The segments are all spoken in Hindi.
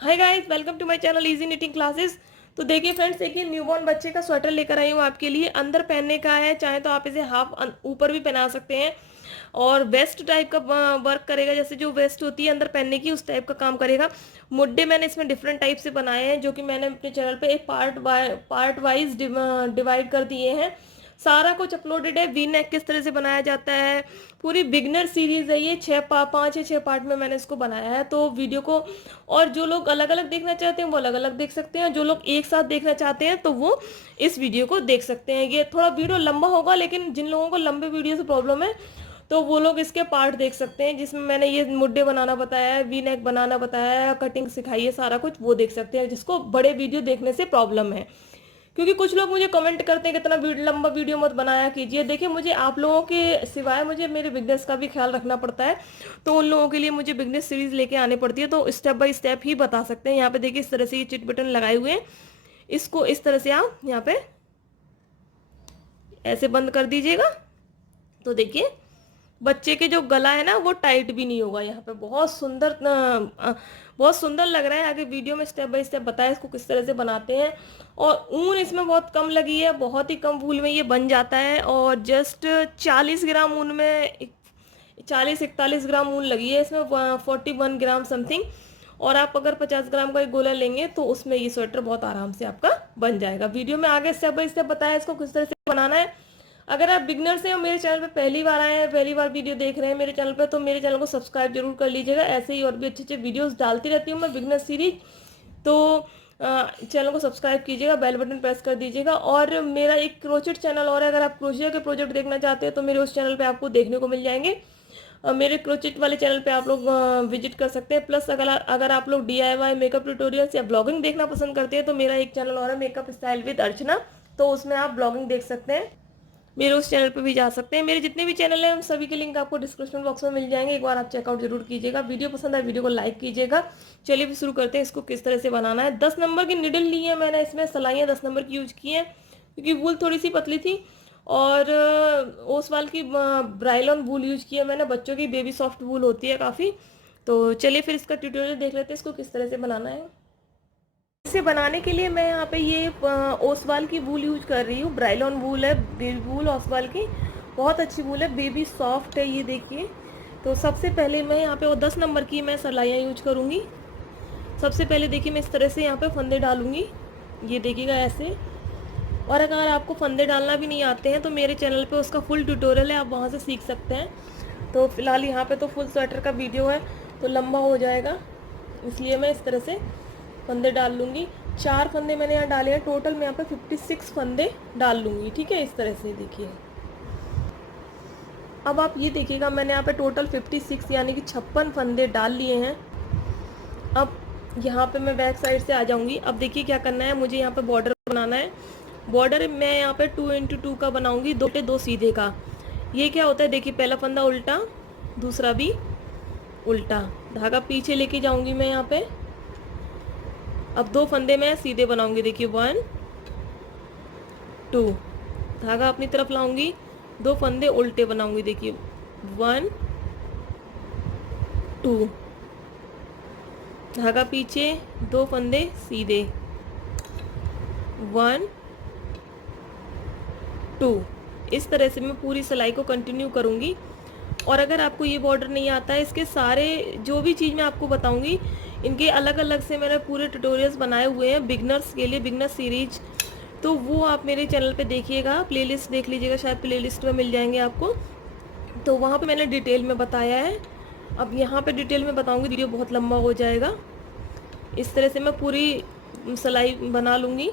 Hi guys, welcome to my channel easy knitting classes. तो देखिए फ्रेंड्स, देखिए न्यूबॉर्न बच्चे का स्वेटर लेकर आई हूँ आपके लिए। अंदर पहनने का है, चाहे तो आप इसे हाफ ऊपर भी पहना सकते हैं। और वेस्ट टाइप का वर्क करेगा, जैसे जो वेस्ट होती है अंदर पहनने की, उस टाइप का काम करेगा। मुड्डे मैंने इसमें डिफरेंट टाइप से बनाए हैं, जो कि मैंने अपने चैनल पे एक पार्ट वाइज डिवाइड कर दिए हैं। सारा कुछ अपलोडेड है। वी नेक किस तरह से बनाया जाता है, पूरी बिगनर सीरीज है ये। 5 या 6 पार्ट में मैंने इसको बनाया है, तो वीडियो को और जो लोग अलग अलग देखना चाहते हैं वो अलग अलग देख सकते हैं, जो लोग एक साथ देखना चाहते हैं तो वो इस वीडियो को देख सकते हैं। ये थोड़ा वीडियो लंबा होगा, लेकिन जिन लोगों को लंबे वीडियो से प्रॉब्लम है तो वो लोग इसके पार्ट देख सकते हैं, जिसमें मैंने ये मुड्डे बनाना बताया है, वी नेक बनाना बताया है, कटिंग सिखाई है, सारा कुछ वो देख सकते हैं जिसको बड़े वीडियो देखने से प्रॉब्लम है। क्योंकि कुछ लोग मुझे कमेंट करते हैं कि इतना लंबा वीडियो मत बनाया कीजिए। देखिए, मुझे आप लोगों के सिवाय मुझे मेरे बिजनेस का भी ख्याल रखना पड़ता है, तो उन लोगों के लिए मुझे बिजनेस सीरीज लेके आनी पड़ती है, तो स्टेप बाय स्टेप ही बता सकते हैं। यहाँ पे देखिए, इस तरह से ये चिट बटन लगाए हुए हैं, इसको इस तरह से आप यहाँ पे ऐसे बंद कर दीजिएगा। तो देखिए, बच्चे के जो गला है ना वो टाइट भी नहीं होगा। यहाँ पे बहुत सुंदर लग रहा है। आगे वीडियो में स्टेप बाय स्टेप बताया इसको किस तरह से बनाते हैं। और ऊन इसमें बहुत कम लगी है, बहुत ही कम वूल में ये बन जाता है। और जस्ट 40 ग्राम ऊन में 40-41 ग्राम ऊन लगी है इसमें, 41 ग्राम समथिंग। और आप अगर 50 ग्राम का एक गोला लेंगे तो उसमें ये स्वेटर बहुत आराम से आपका बन जाएगा। वीडियो में आगे स्टेप बाय स्टेप बताया इसको किस तरह से बनाना है। अगर आप बिगनर्स हैं और मेरे चैनल पे पहली बार आए हैं, पहली बार वीडियो देख रहे हैं मेरे चैनल पे, तो मेरे चैनल को सब्सक्राइब जरूर कर लीजिएगा। ऐसे ही और भी अच्छे अच्छे वीडियोस डालती रहती हूँ मैं, बिगनर सीरीज। तो चैनल को सब्सक्राइब कीजिएगा, बेल बटन प्रेस कर दीजिएगा। और मेरा एक क्रोचेट चैनल और है, अगर आप क्रोशिया के प्रोजेक्ट देखना चाहते हैं तो मेरे उस चैनल पर आपको देखने को मिल जाएंगे। मेरे क्रोचेट वाले चैनल पे आप लोग विजिट कर सकते हैं। प्लस अगर आप लोग DIY मेकअप ट्यूटोरियल्स या ब्लॉगिंग देखना पसंद करते हैं तो मेरा एक चैनल और है, मेकअप स्टाइल विद अर्चना, तो उसमें आप ब्लॉगिंग देख सकते हैं। मेरे उस चैनल पे भी जा सकते हैं। मेरे जितने भी चैनल हैं उन सभी के लिंक आपको डिस्क्रिप्शन बॉक्स में मिल जाएंगे, एक बार आप चेकआउट जरूर कीजिएगा। वीडियो पसंद आए वीडियो को लाइक कीजिएगा। चलिए भी शुरू करते हैं इसको किस तरह से बनाना है। 10 नंबर की निडल ली है मैंने, इसमें सलाइयाँ 10 नंबर की यूज की हैं, क्योंकि वूल थोड़ी सी पतली थी। और ओसवाल की ब्राइलॉन वूल यूज की है मैंने, बच्चों की बेबी सॉफ्ट वूल होती है काफ़ी। तो चलिए फिर इसका ट्यूटोरियल देख लेते हैं, इसको किस तरह से बनाना है। इसे बनाने के लिए मैं यहाँ पे ये ओसवाल की वूल यूज कर रही हूँ। ब्राइलॉन वूल है, बेबी वूल ओसवाल की, बहुत अच्छी वूल है, बेबी सॉफ्ट है ये देखिए। तो सबसे पहले मैं यहाँ पे वो 10 नंबर की मैं सलाइयाँ यूज करूँगी। सबसे पहले देखिए, मैं इस तरह से यहाँ पे फंदे डालूंगी, ये देखिएगा ऐसे। और अगर आपको फंदे डालना भी नहीं आते हैं तो मेरे चैनल पे उसका फुल ट्यूटोरियल है, आप वहाँ से सीख सकते हैं। तो फिलहाल यहाँ पे तो फुल स्वेटर का वीडियो है तो लंबा हो जाएगा, इसलिए मैं इस तरह से फंदे डाल लूँगी। 4 फंदे मैंने यहाँ डाले हैं, टोटल मैं यहाँ पे 56 फंदे डाल लूँगी। ठीक है, इस तरह से देखिए। अब आप ये देखिएगा, मैंने यहाँ पे टोटल 56 यानी कि 56 फंदे डाल लिए हैं। अब यहाँ पे मैं बैक साइड से आ जाऊँगी। अब देखिए क्या करना है, मुझे यहाँ पे बॉर्डर बनाना है। बॉर्डर मैं यहाँ पे 2x2 का बनाऊँगी, 2 सीधे का। ये क्या होता है, देखिए पहला फंदा उल्टा, दूसरा भी उल्टा, धागा पीछे लेके जाऊँगी मैं यहाँ पे। अब 2 फंदे मैं सीधे बनाऊंगी, देखिए 1 2, धागा अपनी तरफ लाऊंगी, 2 फंदे उल्टे बनाऊंगी, देखिए 1 2, धागा पीछे, 2 फंदे सीधे, 1 2। इस तरह से मैं पूरी सिलाई को कंटिन्यू करूंगी। और अगर आपको ये बॉर्डर नहीं आता है, इसके सारे जो भी चीज़ मैं आपको बताऊंगी, इनके अलग अलग से मैंने पूरे ट्यूटोरियल्स बनाए हुए हैं बिगनर्स के लिए, बिगनर सीरीज। तो वो आप मेरे चैनल पे देखिएगा, प्लेलिस्ट देख लीजिएगा, शायद प्लेलिस्ट में मिल जाएंगे आपको। तो वहाँ पे मैंने डिटेल में बताया है। अब यहाँ पे डिटेल में बताऊँगी, वीडियो बहुत लंबा हो जाएगा। इस तरह से मैं पूरी सिलाई बना लूँगी।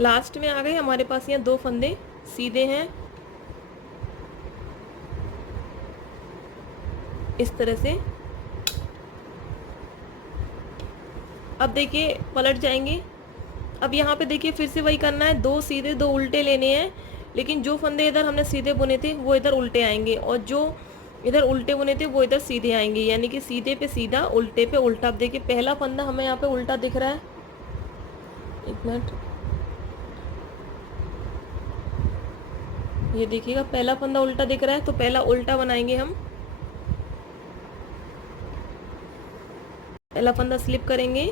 लास्ट में आ गए हमारे पास यहाँ 2 फंदे सीधे हैं, इस तरह से। अब देखिए पलट जाएंगे। अब यहाँ पे देखिए फिर से वही करना है, 2 सीधे 2 उल्टे लेने हैं। लेकिन जो फंदे इधर हमने सीधे बुने थे वो इधर उल्टे आएंगे, और जो इधर उल्टे बुने थे वो इधर सीधे आएंगे, यानी कि सीधे पे सीधा, उल्टे पे उल्टा। अब देखिए पहला फंदा हमें यहाँ पे उल्टा दिख रहा है, एक मिनट, ये देखिएगा पहला फंदा उल्टा दिख रहा है, तो पहला उल्टा बनाएंगे हम। पहला फंदा स्लिप करेंगे,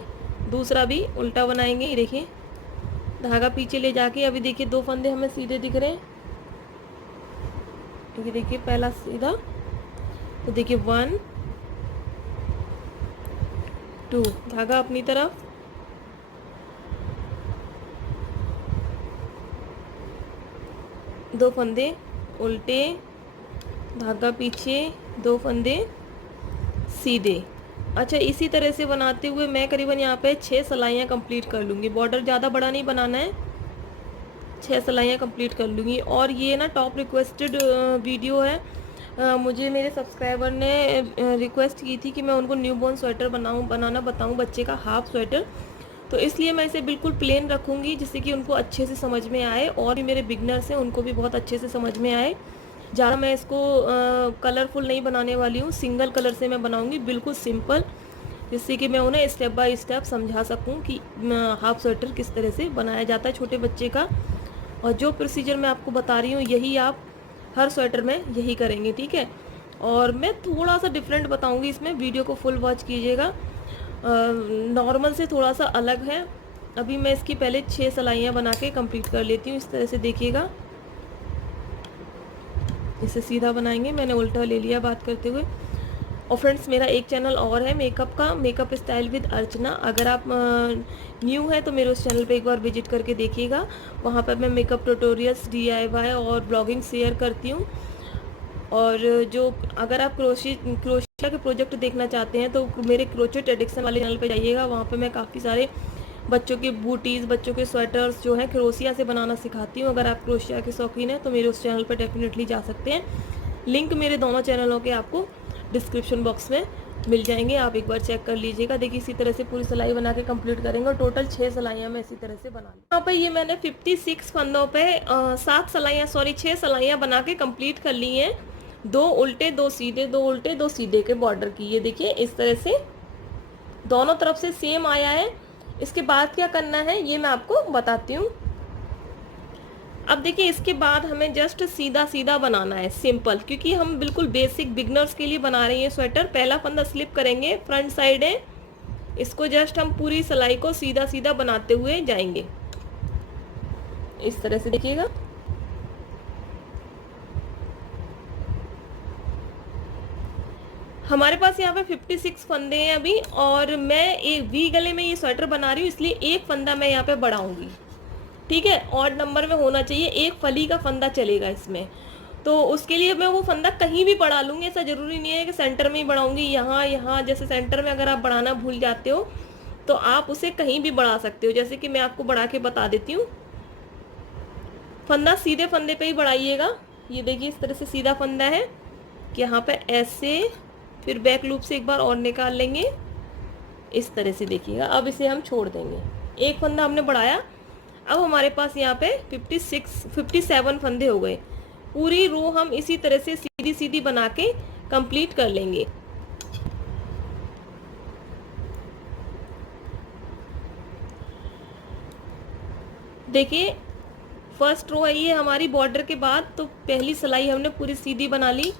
दूसरा भी उल्टा बनाएंगे। ये देखिए धागा पीछे ले जाके, अभी देखिए 2 फंदे हमें सीधे दिख रहे हैं। ये देखिए पहला सीधा, तो देखिए 1 2, धागा अपनी तरफ, दो फंदे उल्टे, धागा पीछे, 2 फंदे सीधे। अच्छा, इसी तरह से बनाते हुए मैं करीबन यहाँ पे 6 सिलाइयाँ कंप्लीट कर लूँगी। बॉर्डर ज़्यादा बड़ा नहीं बनाना है, 6 सिलाइयाँ कंप्लीट कर लूँगी। और ये ना टॉप रिक्वेस्टेड वीडियो है। मुझे मेरे सब्सक्राइबर ने रिक्वेस्ट की थी कि मैं उनको न्यूबॉर्न स्वेटर बनाना बताऊँ, बच्चे का हाफ स्वेटर। तो इसलिए मैं इसे बिल्कुल प्लेन रखूँगी, जिससे कि उनको अच्छे से समझ में आए, और भी मेरे बिगनर्स हैं उनको भी बहुत अच्छे से समझ में आए। ज़्यादा मैं इसको कलरफुल नहीं बनाने वाली हूँ, सिंगल कलर से मैं बनाऊँगी, बिल्कुल सिंपल, जिससे कि मैं उन्हें स्टेप बाय स्टेप समझा सकूँ कि हाफ स्वेटर किस तरह से बनाया जाता है छोटे बच्चे का। और जो प्रोसीजर मैं आपको बता रही हूँ यही आप हर स्वेटर में यही करेंगे, ठीक है। और मैं थोड़ा सा डिफरेंट बताऊँगी इसमें, वीडियो को फुल वॉच कीजिएगा। नॉर्मल से थोड़ा सा अलग है। अभी मैं इसकी पहले 6 सिलाइयाँ बना के कंप्लीट कर लेती हूँ। इस तरह से देखिएगा, इसे सीधा बनाएंगे, मैंने उल्टा ले लिया बात करते हुए। और फ्रेंड्स, मेरा एक चैनल और है मेकअप का, मेकअप स्टाइल विद अर्चना। अगर आप न्यू हैं तो मेरे उस चैनल पे एक बार विजिट करके देखिएगा। वहाँ पर मैं मेकअप ट्यूटोरियल्स, DIY और ब्लॉगिंग शेयर करती हूँ। और जो अगर आप क्रोशिया के प्रोजेक्ट देखना चाहते हैं तो मेरे क्रोचेट एडिक्शन वाले चैनल पे जाइएगा। वहाँ पे मैं काफ़ी सारे बच्चों के बूटीज़, बच्चों के स्वेटर्स जो हैं क्रोशिया से बनाना सिखाती हूँ। अगर आप क्रोशिया के शौकीन हैं तो मेरे उस चैनल पर डेफिनेटली जा सकते हैं। लिंक मेरे दोनों चैनलों के आपको डिस्क्रिप्शन बॉक्स में मिल जाएंगे, आप एक बार चेक कर लीजिएगा। देखिए इसी तरह से पूरी सिलाई बना के कंप्लीट करेंगे, और टोटल 6 सिलाइयाँ मैं इसी तरह से बना लूँ। यहाँ पर ये मैंने 56 फंदों पे 6 सिलाइयाँ बना के कंप्लीट कर ली हैं। 2 उल्टे 2 सीधे, 2 उल्टे 2 सीधे के बॉर्डर की। ये देखिए इस तरह से दोनों तरफ से सेम आया है। इसके बाद क्या करना है ये मैं आपको बताती हूँ। अब देखिए इसके बाद हमें जस्ट सीधा सीधा बनाना है, सिंपल, क्योंकि हम बिल्कुल बेसिक बिगनर्स के लिए बना रहे हैं स्वेटर। पहला फंदा स्लिप करेंगे, फ्रंट साइड है, इसको जस्ट हम पूरी सिलाई को सीधा सीधा बनाते हुए जाएंगे। इस तरह से देखिएगा, हमारे पास यहाँ पे 56 फंदे हैं अभी, और मैं एक वी गले में ये स्वेटर बना रही हूँ, इसलिए एक फंदा मैं यहाँ पे बढ़ाऊंगी, ठीक है। ऑड नंबर में होना चाहिए, एक फली का फंदा चलेगा इसमें। तो उसके लिए मैं वो फंदा कहीं भी बढ़ा लूँगी, ऐसा ज़रूरी नहीं है कि सेंटर में ही बढ़ाऊँगी। यहाँ जैसे सेंटर में अगर आप बढ़ाना भूल जाते हो तो आप उसे कहीं भी बढ़ा सकते हो, जैसे कि मैं आपको बढ़ा के बता देती हूँ। फंदा सीधे फंदे पे ही बढ़ाइएगा। ये देखिए इस तरह से सीधा फंदा है कि यहाँ पे ऐसे, फिर बैक लूप से एक बार और निकाल लेंगे, इस तरह से देखिएगा। अब इसे हम छोड़ देंगे, एक फंदा हमने बढ़ाया। अब हमारे पास यहाँ पे 57 फंदे हो गए। पूरी रो हम इसी तरह से सीधी सीधी बना के कंप्लीट कर लेंगे। देखिए फर्स्ट रो है ये हमारी बॉर्डर के बाद, तो पहली सिलाई हमने पूरी सीधी बना ली।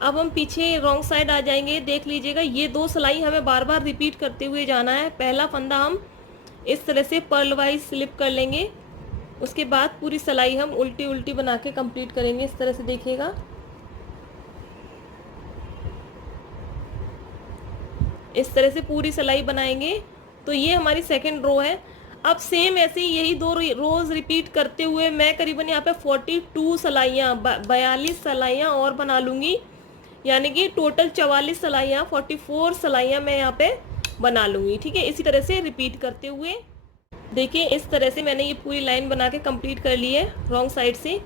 अब हम पीछे रॉन्ग साइड आ जाएंगे, देख लीजिएगा ये 2 सिलाई हमें बार बार रिपीट करते हुए जाना है। पहला फंदा हम इस तरह से पर्ल वाइज स्लिप कर लेंगे, उसके बाद पूरी सिलाई हम उल्टी उल्टी बना के कंप्लीट करेंगे। इस तरह से देखिएगा, इस तरह से पूरी सिलाई बनाएंगे। तो ये हमारी सेकंड रो है। अब सेम ऐसे ही यही 2 रोज रिपीट करते हुए मैं करीबन यहाँ पे 42 सिलाइयाँ 42 सिलाइयाँ और बना लूँगी, यानी कि टोटल 44 सिलाइयाँ 44 सिलाइयाँ मैं यहाँ पे बना लूँगी, ठीक है। इसी तरह से रिपीट करते हुए देखिए इस तरह से मैंने ये पूरी लाइन बना के कंप्लीट कर ली है रॉन्ग साइड से।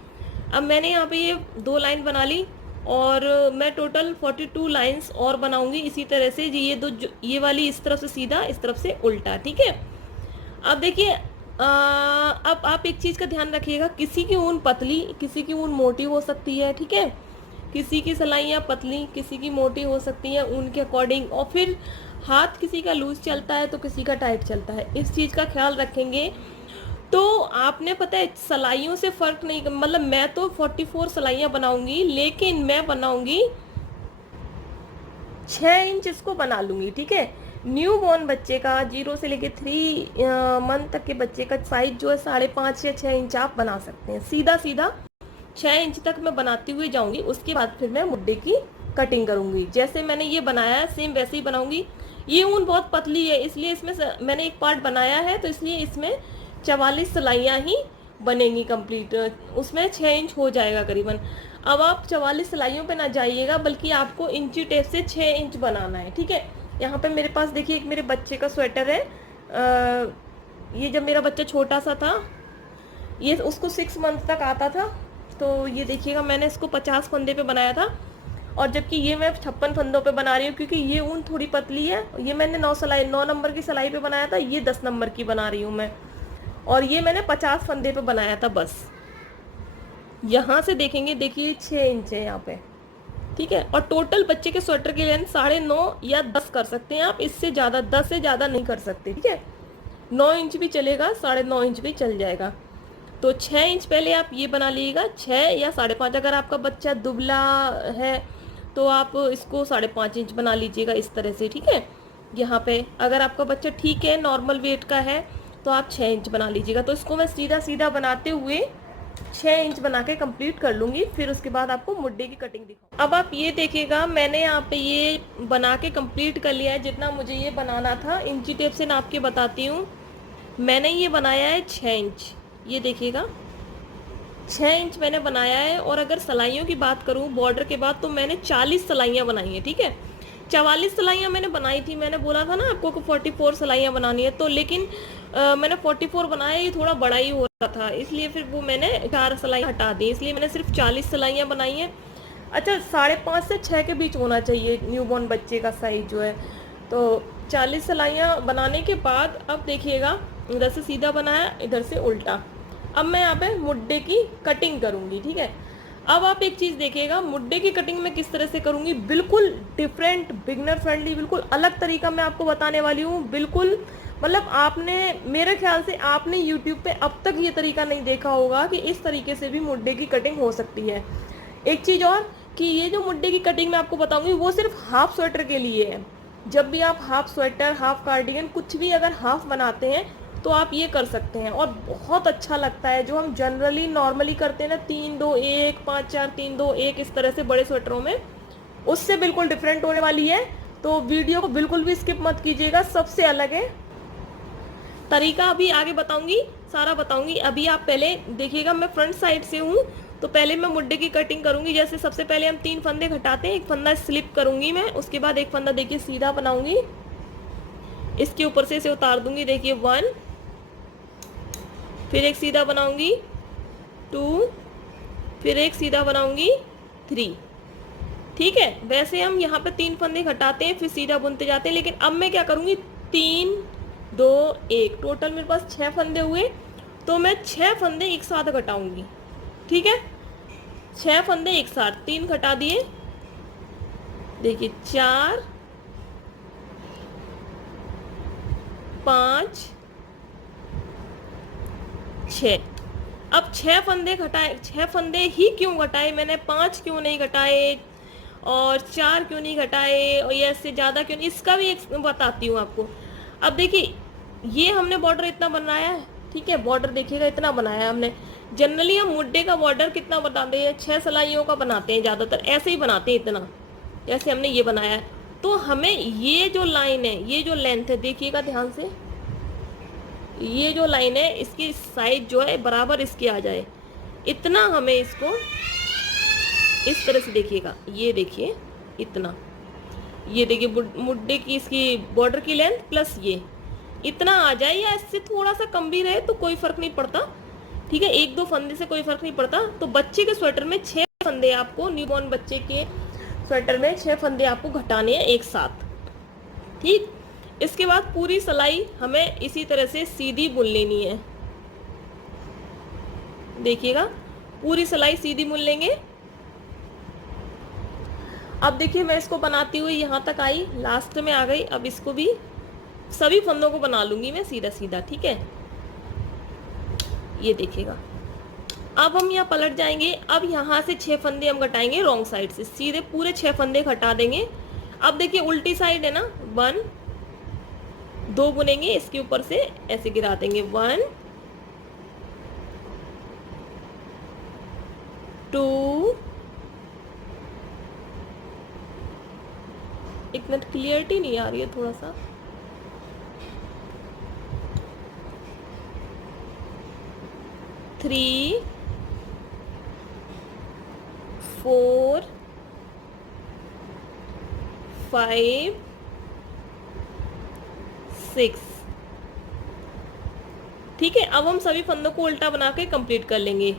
अब मैंने यहाँ पे ये 2 लाइन बना ली, और मैं टोटल 42 लाइंस और बनाऊंगी इसी तरह से जी। ये वाली इस तरफ से सीधा, इस तरफ से उल्टा, ठीक है। अब देखिए अब आप एक चीज़ का ध्यान रखिएगा, किसी की ऊन पतली, किसी की ऊन मोटी हो सकती है, ठीक है। किसी की सिलाइयाँ पतली, किसी की मोटी हो सकती हैं ऊन के अकॉर्डिंग, और फिर हाथ किसी का लूज चलता है तो किसी का टाइट चलता है। इस चीज़ का ख्याल रखेंगे तो आपने, पता है, सिलाइयों से फ़र्क नहीं, मतलब मैं तो 44 सिलाइयाँ बनाऊंगी, लेकिन मैं बनाऊंगी 6 इंच इसको बना लूँगी, ठीक है। न्यू बॉर्न बच्चे का 0 से लेके 3 मंथ तक के बच्चे का साइज जो है 5.5 या 6 इंच आप बना सकते हैं। सीधा सीधा 6 इंच तक मैं बनाती हुई जाऊंगी, उसके बाद फिर मैं मुड्डे की कटिंग करूंगी। जैसे मैंने ये बनाया है सेम वैसे ही बनाऊंगी। ये ऊन बहुत पतली है इसलिए इसमें मैंने एक पार्ट बनाया है, तो इसलिए इसमें 44 सिलाइयाँ ही बनेंगी कंप्लीट, उसमें 6 इंच हो जाएगा करीबन। अब आप 44 सिलाइयों पे ना जाइएगा, बल्कि आपको इंची टेप से 6 इंच बनाना है, ठीक है। यहाँ पे मेरे पास देखिए एक मेरे बच्चे का स्वेटर है। ये जब मेरा बच्चा छोटा सा था, ये उसको 6 मंथ तक आता था, तो ये देखिएगा मैंने इसको 50 फंदे पे बनाया था, और जबकि ये मैं 56 फंदों पे बना रही हूँ, क्योंकि ये ऊन थोड़ी पतली है। ये मैंने 9 नंबर की सिलाई पे बनाया था, ये 10 नंबर की बना रही हूँ मैं, और ये मैंने 50 फंदे पे बनाया था बस। यहाँ से देखेंगे, देखिए 6 इंच है यहाँ पे, ठीक है। और टोटल बच्चे के स्वेटर की लेंथ 9.5 या 10 कर सकते हैं आप, इससे ज़्यादा 10 से ज़्यादा नहीं कर सकते, ठीक है। 9 इंच भी चलेगा, 9.5 इंच भी चल जाएगा। तो 6 इंच पहले आप ये बना लीजिएगा, 6 या 5.5। अगर आपका बच्चा दुबला है तो आप इसको 5.5 इंच बना लीजिएगा इस तरह से, ठीक है। यहाँ पे अगर आपका बच्चा ठीक है, नॉर्मल वेट का है, तो आप 6 इंच बना लीजिएगा। तो इसको मैं सीधा सीधा बनाते हुए 6 इंच बना के कंप्लीट कर लूँगी, फिर उसके बाद आपको मुड्डे की कटिंग दिखाऊँ। अब आप ये देखिएगा, मैंने यहाँ पे ये बना के कंप्लीट कर लिया है जितना मुझे ये बनाना था। इंची टेप से नाप के बताती हूँ, मैंने ये बनाया है 6 इंच। ये देखिएगा 6 इंच मैंने बनाया है। और अगर सिलाइयों की बात करूँ बॉर्डर के बाद, तो मैंने 40 सिलाइयाँ बनाई हैं, ठीक है। 44 सिलाइयाँ मैंने बनाई थी, मैंने बोला था ना आपको कि 44 सिलाइयाँ बनानी है, तो लेकिन मैंने 44 बनाया, ये थोड़ा बड़ा ही हो रहा था, इसलिए फिर वो मैंने 4 सिलाइयाँ हटा दी, इसलिए मैंने सिर्फ 40 सिलाइयाँ बनाई हैं। अच्छा, 5.5 से 6 के बीच होना चाहिए न्यूबॉर्न बच्चे का साइज जो है। तो 40 सिलाइयाँ बनाने के बाद अब देखिएगा, इधर से सीधा बनाया, इधर से उल्टा। अब मैं यहाँ पे मुड्डे की कटिंग करूँगी, ठीक है। अब आप एक चीज़ देखिएगा, मुड्डे की कटिंग मैं किस तरह से करूँगी, बिल्कुल डिफरेंट, बिगनर फ्रेंडली, बिल्कुल अलग तरीका मैं आपको बताने वाली हूँ। बिल्कुल मतलब आपने, मेरे ख्याल से आपने YouTube पे अब तक ये तरीका नहीं देखा होगा कि इस तरीके से भी मुड्डे की कटिंग हो सकती है। एक चीज़ और, कि ये जो मुड्डे की कटिंग मैं आपको बताऊँगी वो सिर्फ हाफ स्वेटर के लिए है। जब भी आप हाफ स्वेटर, हाफ कार्डिगन, कुछ भी अगर हाफ बनाते हैं तो आप ये कर सकते हैं, और बहुत अच्छा लगता है। जो हम जनरली नॉर्मली करते हैं ना, 3-2-1, 5-4-3-2-1, इस तरह से बड़े स्वेटरों में, उससे बिल्कुल डिफरेंट होने वाली है। तो वीडियो को बिल्कुल भी स्किप मत कीजिएगा, सबसे अलग है तरीका। अभी आगे बताऊंगी, सारा बताऊंगी। अभी आप पहले देखिएगा, मैं फ्रंट साइड से हूँ, तो पहले मैं मुड्डे की कटिंग करूंगी। जैसे सबसे पहले हम 3 फंदे घटाते हैं, एक फंदा स्लिप करूंगी मैं, उसके बाद एक फंदा देखिए सीधा बनाऊंगी, इसके ऊपर से इसे उतार दूंगी, देखिए 1, फिर एक सीधा बनाऊंगी 2, फिर एक सीधा बनाऊंगी 3, ठीक है। वैसे हम यहाँ पे 3 फंदे घटाते हैं, फिर सीधा बुनते जाते हैं, लेकिन अब मैं क्या करूँगी, 3 2 1, टोटल मेरे पास 6 फंदे हुए, तो मैं 6 फंदे एक साथ घटाऊंगी, ठीक है। 6 फंदे एक साथ, 3 घटा दिए, देखिए 4 5 6। अब 6 फंदे घटाए, 6 फंदे ही क्यों घटाए मैंने, 5 क्यों नहीं घटाए और 4 क्यों नहीं घटाए, और ये इससे ज़्यादा क्यों नहीं, इसका भी एक बताती हूँ आपको। अब देखिए, ये हमने बॉर्डर इतना बनाया है, ठीक है। बॉर्डर देखिएगा इतना बनाया है हमने। जनरली हम मुड्डे का बॉर्डर कितना बताते हैं, 6 सिलाइयों का बनाते हैं, ज़्यादातर ऐसे ही बनाते हैं इतना, जैसे हमने ये बनाया है। तो हमें ये जो लाइन है, ये जो लेंथ है, देखिएगा ध्यान से, ये जो लाइन है, इसकी साइज जो है बराबर इसकी आ जाए, इतना हमें इसको इस तरह से देखिएगा, ये देखिए इतना, ये देखिए मुड्डे की इसकी बॉर्डर की लेंथ प्लस ये इतना आ जाए, या इससे थोड़ा सा कम भी रहे तो कोई फर्क नहीं पड़ता, ठीक है। 1-2 फंदे से कोई फर्क नहीं पड़ता। तो बच्चे के स्वेटर में 6 फंदे आपको, न्यूबॉर्न बच्चे के स्वेटर में 6 फंदे आपको घटाने हैं एक साथ, ठीक। इसके बाद पूरी सिलाई हमें इसी तरह से सीधी बुन लेनी है, देखिएगा पूरी सिलाई सीधी बुन लेंगे। अब देखिए मैं इसको बनाती हुई यहाँ तक आई, लास्ट में आ गई। अब इसको भी सभी फंदों को बना लूंगी मैं सीधा सीधा, ठीक है। ये देखिएगा, अब हम यहाँ पलट जाएंगे। अब यहाँ से 6 फंदे हम घटाएंगे रॉन्ग साइड से, सीधे पूरे 6 फंदे घटा देंगे। अब देखिए उल्टी साइड है ना, 1 2 बुनेंगे, इसके ऊपर से ऐसे गिरा देंगे, 1 2, एक मिनट क्लियरिटी नहीं आ रही है थोड़ा सा, 3 4 5 6। ठीक है, अब हम सभी फंदों को उल्टा बना के कंप्लीट कर लेंगे।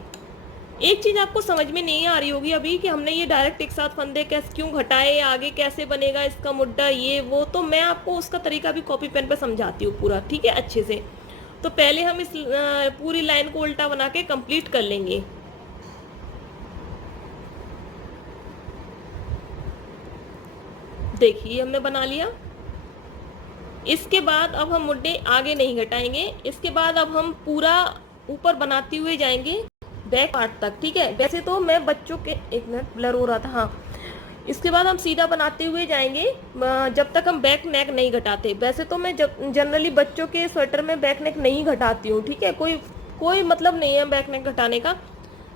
एक चीज आपको समझ में नहीं आ रही होगी अभी कि हमने ये डायरेक्ट एक साथ फंदे कैसे क्यों घटाए, आगे कैसे बनेगा इसका मुड्डा, ये वो, तो मैं आपको उसका तरीका भी कॉपी पेन पे समझाती हूँ पूरा, ठीक है, अच्छे से। तो पहले हम इस पूरी लाइन को उल्टा बना के कंप्लीट कर लेंगे। देखिए हमने बना लिया। इसके बाद अब हम मुड्डे आगे नहीं घटाएंगे, इसके बाद अब हम पूरा ऊपर बनाते हुए जाएंगे बैक पार्ट तक। ठीक है, वैसे तो मैं बच्चों के, एक मिनट ब्लर हो रहा था, हाँ, इसके बाद हम सीधा बनाते हुए जाएंगे जब तक हम बैक नेक नहीं घटाते। वैसे तो मैं जब जनरली बच्चों के स्वेटर में बैक नेक नहीं घटाती हूँ, ठीक है, कोई मतलब नहीं है बैक नेक घटाने का,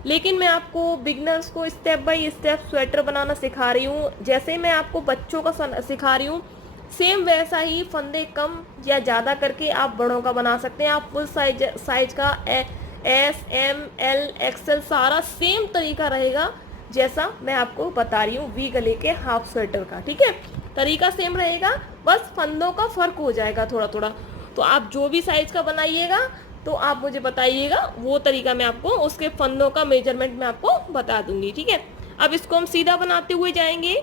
लेकिन मैं आपको बिगनर्स को स्टेप बाय स्टेप स्वेटर बनाना सिखा रही हूँ। जैसे मैं आपको बच्चों का सिखा रही हूँ, सेम वैसा ही फंदे कम या ज़्यादा करके आप बड़ों का बना सकते हैं। आप फुल साइज का एस एम एल एक्सएल सारा सेम तरीका रहेगा जैसा मैं आपको बता रही हूँ वी गले के हाफ स्वेटर का। ठीक है, तरीका सेम रहेगा, बस फंदों का फर्क हो जाएगा थोड़ा थोड़ा। तो आप जो भी साइज का बनाइएगा तो आप मुझे बताइएगा, वो तरीका मैं आपको, उसके फंदों का मेजरमेंट मैं आपको बता दूंगी। ठीक है, अब इसको हम सीधा बनाते हुए जाएंगे,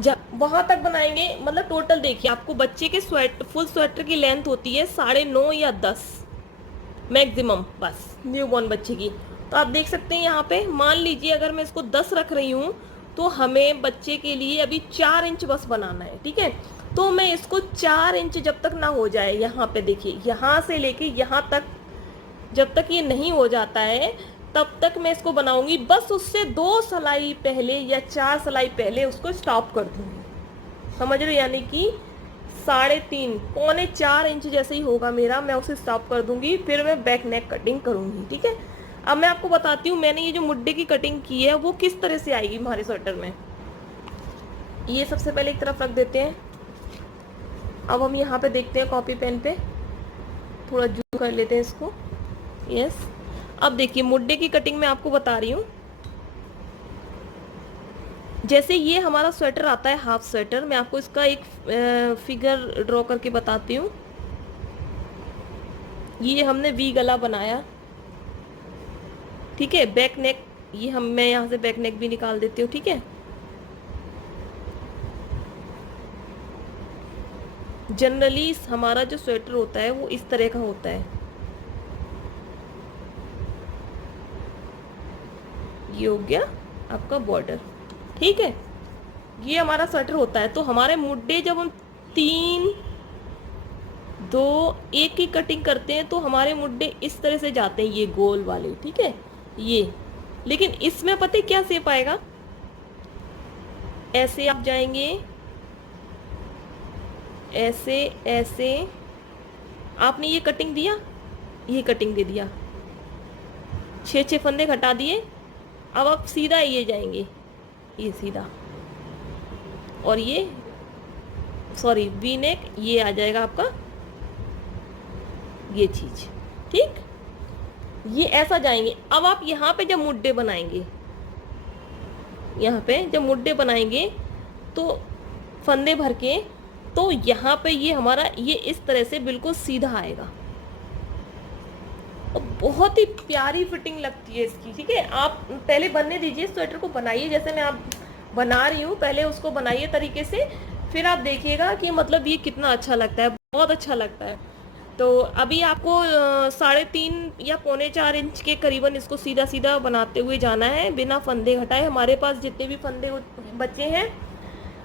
जब वहां तक बनाएंगे, मतलब टोटल देखिए आपको बच्चे के फुल स्वेटर की लेंथ होती है 9.5 या 10 मैक्सिमम, बस न्यूबॉर्न बच्चे की। तो आप देख सकते हैं यहाँ पे, मान लीजिए अगर मैं इसको 10 रख रही हूँ तो हमें बच्चे के लिए अभी 4 इंच बस बनाना है। ठीक है, तो मैं इसको 4 इंच जब तक ना हो जाए, यहाँ पे देखिए, यहाँ से लेके यहाँ तक जब तक ये नहीं हो जाता है तब तक मैं इसको बनाऊंगी। बस उससे 2 सिलाई पहले या 4 सिलाई पहले उसको स्टॉप कर दूंगी, समझ रहे, यानी कि 3.5 पौने 4 इंच जैसे ही होगा मेरा, मैं उसे स्टॉप कर दूंगी, फिर मैं बैक नेक कटिंग करूंगी। ठीक है, अब मैं आपको बताती हूँ मैंने ये जो मुड्डे की कटिंग की है वो किस तरह से आएगी हमारे स्वेटर में। ये सबसे पहले एक तरफ रख देते हैं। अब हम यहाँ पे देखते हैं कॉपी पेन पे, थोड़ा जूम कर लेते हैं इसको। यस, अब देखिए मुड्डे की कटिंग मैं आपको बता रही हूँ। जैसे ये हमारा स्वेटर आता है हाफ स्वेटर, मैं आपको इसका एक फिगर ड्रॉ करके बताती हूँ। ये हमने वी गला बनाया, ठीक है, बैक नेक, ये मैं यहाँ से बैक नेक भी निकाल देती हूँ। ठीक है, जनरली हमारा जो स्वेटर होता है वो इस तरह का होता है। ये हो गया आपका बॉर्डर। ठीक है, ये हमारा स्वेटर होता है। तो हमारे मुड्डे जब हम 3 2 1 की कटिंग करते हैं तो हमारे मुड्डे इस तरह से जाते हैं, ये गोल वाले। ठीक है, ये, लेकिन इसमें पता है क्या शेप आएगा, ऐसे आप जाएंगे, ऐसे ऐसे, आपने ये कटिंग दिया, ये कटिंग दे दिया, 6 फंदे घटा दिए, अब आप सीधा ये जाएंगे, ये सीधा, और ये सॉरी वी नेक, ये आ जाएगा आपका ये चीज। ठीक, ये ऐसा जाएंगे। अब आप यहाँ पे जब मुड्डे बनाएंगे, यहाँ पे जब मुड्डे बनाएंगे तो फंदे भर के, तो यहाँ पे ये हमारा ये इस तरह से बिल्कुल सीधा आएगा और बहुत ही प्यारी फिटिंग लगती है इसकी। ठीक है, आप पहले बनने दीजिए, स्वेटर को बनाइए जैसे मैं आप बना रही हूँ, पहले उसको बनाइए तरीके से, फिर आप देखिएगा कि मतलब ये कितना अच्छा लगता है, बहुत अच्छा लगता है। तो अभी आपको 3.5 या पौने 4 इंच के करीबन इसको सीधा सीधा बनाते हुए जाना है बिना फंदे घटाए। हमारे पास जितने भी फंदे बचे हैं,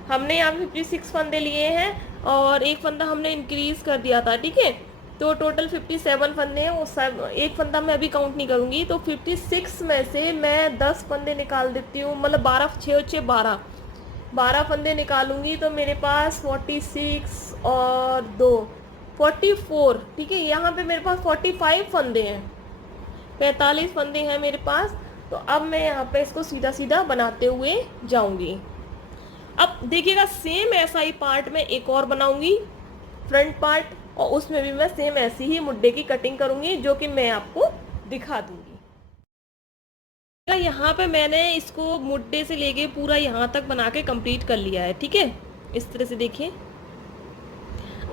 हमने यहाँ 56 फंदे लिए हैं और एक फंदा हमने इंक्रीज कर दिया था। ठीक है, तो टोटल 57 फंदे हैं, वो सब एक फंदा मैं अभी काउंट नहीं करूँगी। तो 56 में से मैं 10 फंदे निकाल देती हूँ, मतलब 12 6 6 12 12 फंदे निकालूंगी तो मेरे पास 46 और 2 44, ठीक है। यहाँ पे मेरे पास 45 फंदे हैं, 45 फंदे हैं मेरे पास। तो अब मैं यहाँ पे इसको सीधा सीधा बनाते हुए जाऊंगी। अब देखिएगा सेम ऐसा ही पार्ट मैं एक और बनाऊंगी, फ्रंट पार्ट, और उसमें भी मैं सेम ऐसी ही मुड्डे की कटिंग करूंगी जो कि मैं आपको दिखा दूंगी। यहाँ पे मैंने इसको मुड्डे से लेके पूरा यहाँ तक बना के कंप्लीट कर लिया है, ठीक है। इस तरह से देखिए।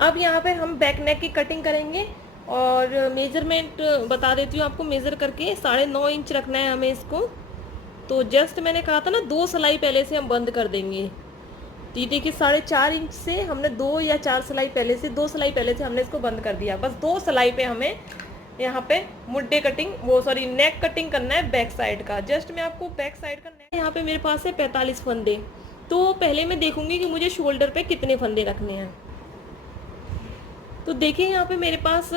अब यहाँ पे हम बैक नेक की कटिंग करेंगे और मेजरमेंट बता देती हूँ आपको। मेजर करके 9.5 इंच रखना है हमें इसको। तो जस्ट मैंने कहा था ना 2 सिलाई पहले से हम बंद कर देंगे। तो ये देखिए 4.5 इंच से हमने 2 या 4 सिलाई पहले से, 2 सिलाई पहले से हमने इसको बंद कर दिया। बस 2 सिलाई पे हमें यहाँ पे मुड्डे कटिंग, नेक कटिंग करना है बैक साइड का। जस्ट मैं आपको बैक साइड का नेक, यहाँ पे मेरे पास है 45 फंदे। तो पहले मैं देखूंगी कि मुझे शोल्डर पे कितने फंदे रखने हैं। तो देखिए यहाँ पे मेरे पास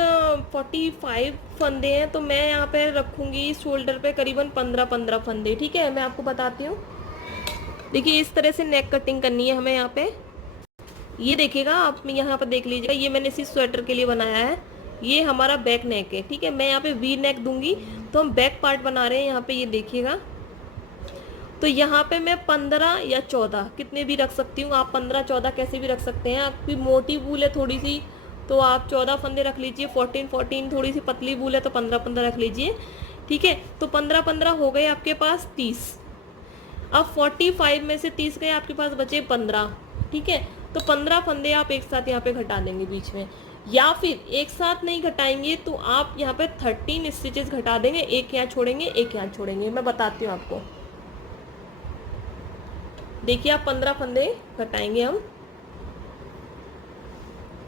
45 फंदे हैं, तो मैं यहाँ पे रखूँगी शोल्डर पे करीबन 15-15 फंदे, ठीक है। मैं आपको बताती हूँ। देखिए इस तरह से नेक कटिंग करनी है हमें यहाँ पे। ये देखिएगा आप यहाँ पे देख लीजिएगा, ये मैंने इसी स्वेटर के लिए बनाया है। ये हमारा बैक नेक है, ठीक है। मैं यहाँ पे वी नेक दूंगी, तो हम बैक पार्ट बना रहे हैं यहाँ पे, ये देखिएगा। तो यहाँ पे मैं 15 या 14 कितने भी रख सकती हूँ। आप 15-14 कैसे भी रख सकते हैं। आपकी मोटी वूल है थोड़ी सी तो आप 14 फंदे रख लीजिए। 14 थोड़ी सी पतली वूल है तो 15 रख लीजिए, ठीक है। तो 15 हो गए आपके पास 30। अब 45 में से 30 गए, आपके पास बचे 15, ठीक है। तो 15 फंदे आप एक साथ यहाँ पे घटा देंगे बीच में, या फिर एक साथ नहीं घटाएंगे तो आप यहाँ पे 13 स्टिचेस घटा देंगे। एक यहाँ छोड़ेंगे, एक यहाँ छोड़ेंगे। मैं बताती हूँ आपको। देखिए आप 15 फंदे घटाएंगे हम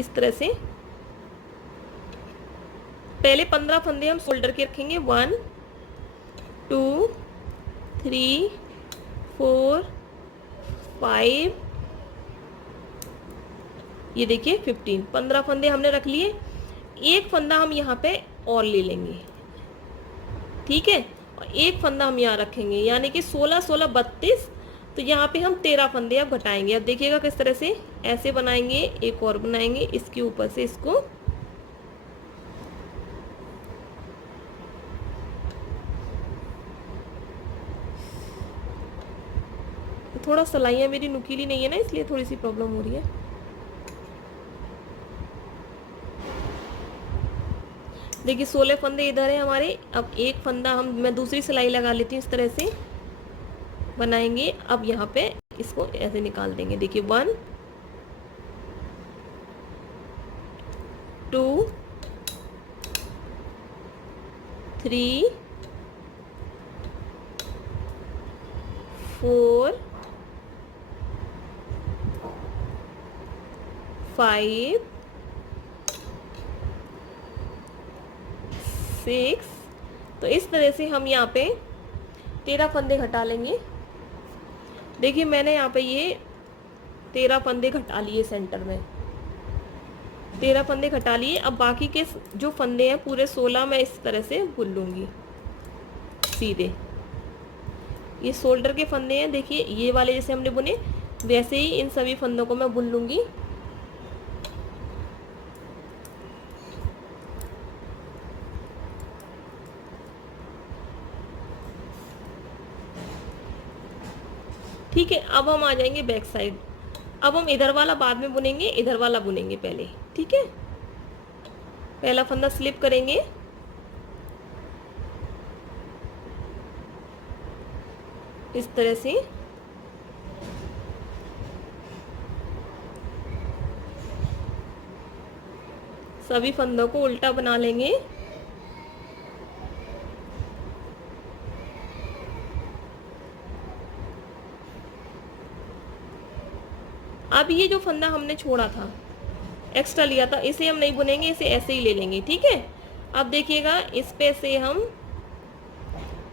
इस तरह से। पहले 15 फंदे हम शोल्डर के रखेंगे। 1 2 3 4 5, ये देखिए 15 फंदे हमने रख लिए। एक फंदा हम यहाँ पे और ले लेंगे, ठीक है। और एक फंदा हम यहाँ रखेंगे, यानी कि 16 32। तो यहाँ पे हम 13 फंदे अब घटाएंगे। अब देखिएगा किस तरह से, ऐसे बनाएंगे, एक और बनाएंगे इसके ऊपर से इसको। थोड़ा सिलाइयाँ मेरी नुकीली नहीं है ना, इसलिए थोड़ी सी प्रॉब्लम हो रही है। देखिए 16 फंदे इधर है हमारे। अब एक फंदा मैं दूसरी सिलाई लगा लेती हूँ, इस तरह से बनाएंगे। अब यहाँ पे इसको ऐसे निकाल देंगे। देखिए 1 2 3 4 5 6। तो इस तरह से हम यहाँ पे 13 फंदे घटा लेंगे। देखिए मैंने यहाँ पे ये 13 फंदे घटा लिए सेंटर में, 13 फंदे घटा लिए। अब बाकी के जो फंदे हैं पूरे 16 मैं इस तरह से बुन लूँगी सीधे। ये शोल्डर के फंदे हैं, देखिए ये वाले जैसे हमने बुने वैसे ही इन सभी फंदों को मैं बुन लूँगी। ठीक है। अब हम आ जाएंगे बैक साइड। अब हम इधर वाला बाद में बुनेंगे, इधर वाला बुनेंगे पहले, ठीक है। पहला फंदा स्लिप करेंगे, इस तरह से। सभी फंदों को उल्टा बना लेंगे। अब ये जो फंदा हमने छोड़ा था, एक्स्ट्रा लिया था, इसे हम नहीं बुनेंगे, इसे ऐसे ही ले लेंगे, ठीक है। अब देखिएगा इस पे से हम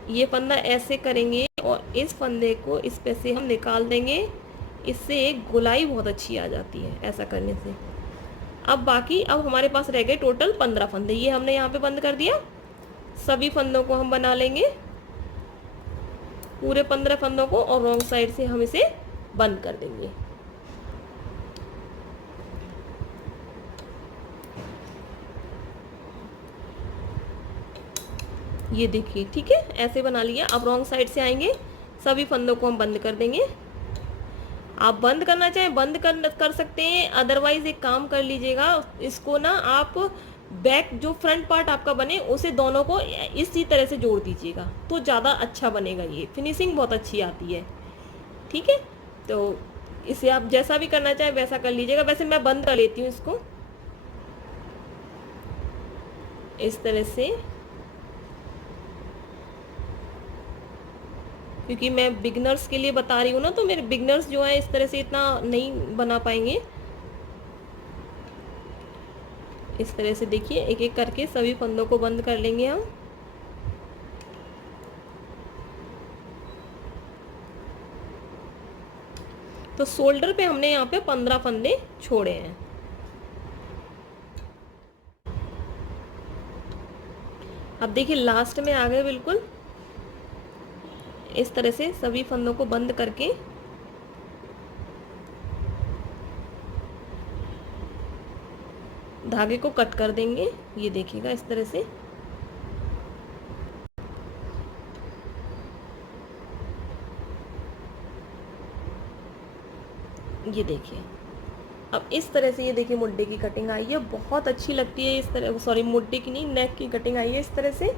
ये फंदा ऐसे करेंगे और इस फंदे को इस पे से हम निकाल देंगे। इससे एक गोलाई बहुत अच्छी आ जाती है ऐसा करने से। अब बाकी अब हमारे पास रह गए टोटल 15 फंदे। ये हमने यहाँ पे बंद कर दिया। सभी फंदों को हम बना लेंगे, पूरे 15 फंदों को, और रॉन्ग साइड से हम इसे बंद कर देंगे। ये देखिए, ठीक है, ऐसे बना लिया। अब रॉन्ग साइड से आएंगे, सभी फंदों को हम बंद कर देंगे। आप बंद करना चाहें बंद कर सकते हैं, अदरवाइज एक काम कर लीजिएगा, इसको ना आप बैक जो फ्रंट पार्ट आपका बने उसे दोनों को इसी तरह से जोड़ दीजिएगा, तो ज़्यादा अच्छा बनेगा, ये फिनिशिंग बहुत अच्छी आती है। ठीक है, तो इसे आप जैसा भी करना चाहें वैसा कर लीजिएगा। वैसे मैं बंद कर लेती हूँ इसको इस तरह से, क्योंकि मैं बिगनर्स के लिए बता रही हूँ ना, तो मेरे बिगनर्स जो है इस तरह से इतना नहीं बना पाएंगे। इस तरह से देखिए, एक एक करके सभी फंदों को बंद कर लेंगे हम। तो शोल्डर पे हमने यहाँ पे 15 फंदे छोड़े हैं। अब देखिए लास्ट में आ गए बिल्कुल। इस तरह से सभी फंदों को बंद करके धागे को कट कर देंगे। ये देखिएगा इस तरह से। ये देखिए, अब इस तरह से ये देखिए मुड्डे की कटिंग आई है, बहुत अच्छी लगती है इस तरह। सॉरी, मुड्डे की नहीं, नेक की कटिंग आई है इस तरह से।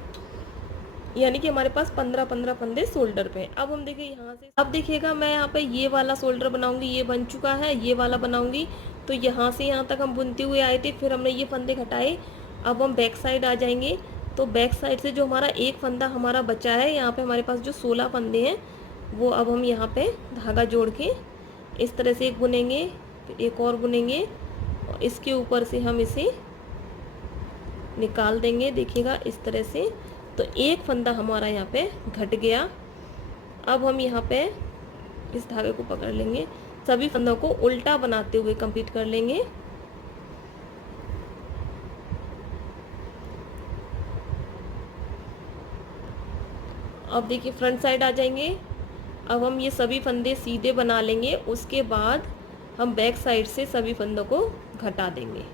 यानी कि हमारे पास 15-15 फंदे शोल्डर पे। अब हम देखिए यहाँ से, अब देखिएगा मैं यहाँ पे ये वाला शोल्डर बनाऊंगी, ये बन चुका है, ये वाला बनाऊंगी। तो यहाँ से यहाँ तक हम बुनते हुए आए थे, फिर हमने ये फंदे घटाए। अब हम बैक साइड आ जाएंगे, तो बैक साइड से जो हमारा एक फंदा हमारा बचा है, यहाँ पे हमारे पास जो 16 फंदे हैं, वो अब हम यहाँ पे धागा जोड़ के इस तरह से एक बुनेंगे, फिर एक और बुनेंगे, और इसके ऊपर से हम इसे निकाल देंगे। देखिएगा इस तरह से। तो एक फंदा हमारा यहाँ पे घट गया। अब हम यहाँ पे इस धागे को पकड़ लेंगे, सभी फंदों को उल्टा बनाते हुए कंप्लीट कर लेंगे। अब देखिए फ्रंट साइड आ जाएंगे। अब हम ये सभी फंदे सीधे बना लेंगे, उसके बाद हम बैक साइड से सभी फंदों को घटा देंगे।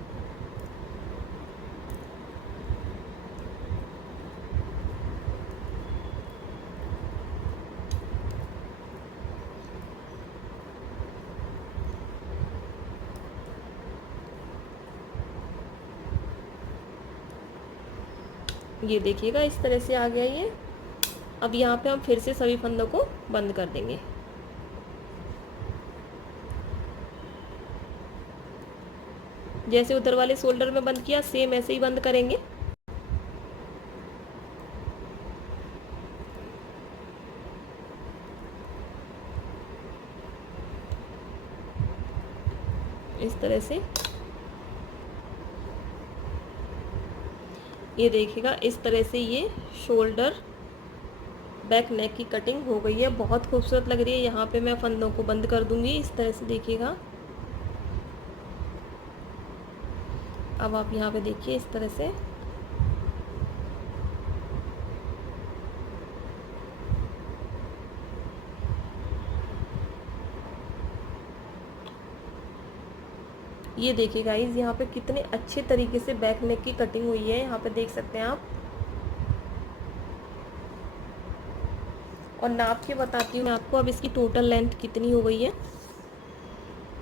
ये देखिएगा इस तरह से आ गया ये। अब यहाँ पे हम फिर से सभी फंदों को बंद कर देंगे। जैसे उधर वाले शोल्डर में बंद किया, सेम ऐसे ही बंद करेंगे। इस तरह से ये देखिएगा, इस तरह से ये शोल्डर बैक नेक की कटिंग हो गई है, बहुत खूबसूरत लग रही है। यहाँ पे मैं फंदों को बंद कर दूंगी इस तरह से, देखिएगा। अब आप यहाँ पे देखिए इस तरह से। ये देखिए गाइस, यहाँ पे कितने अच्छे तरीके से बैक नेक की कटिंग हुई है, यहाँ पे देख सकते हैं आप। और नाप के बताती हूँ मैं आपको अब इसकी टोटल लेंथ कितनी हो गई है।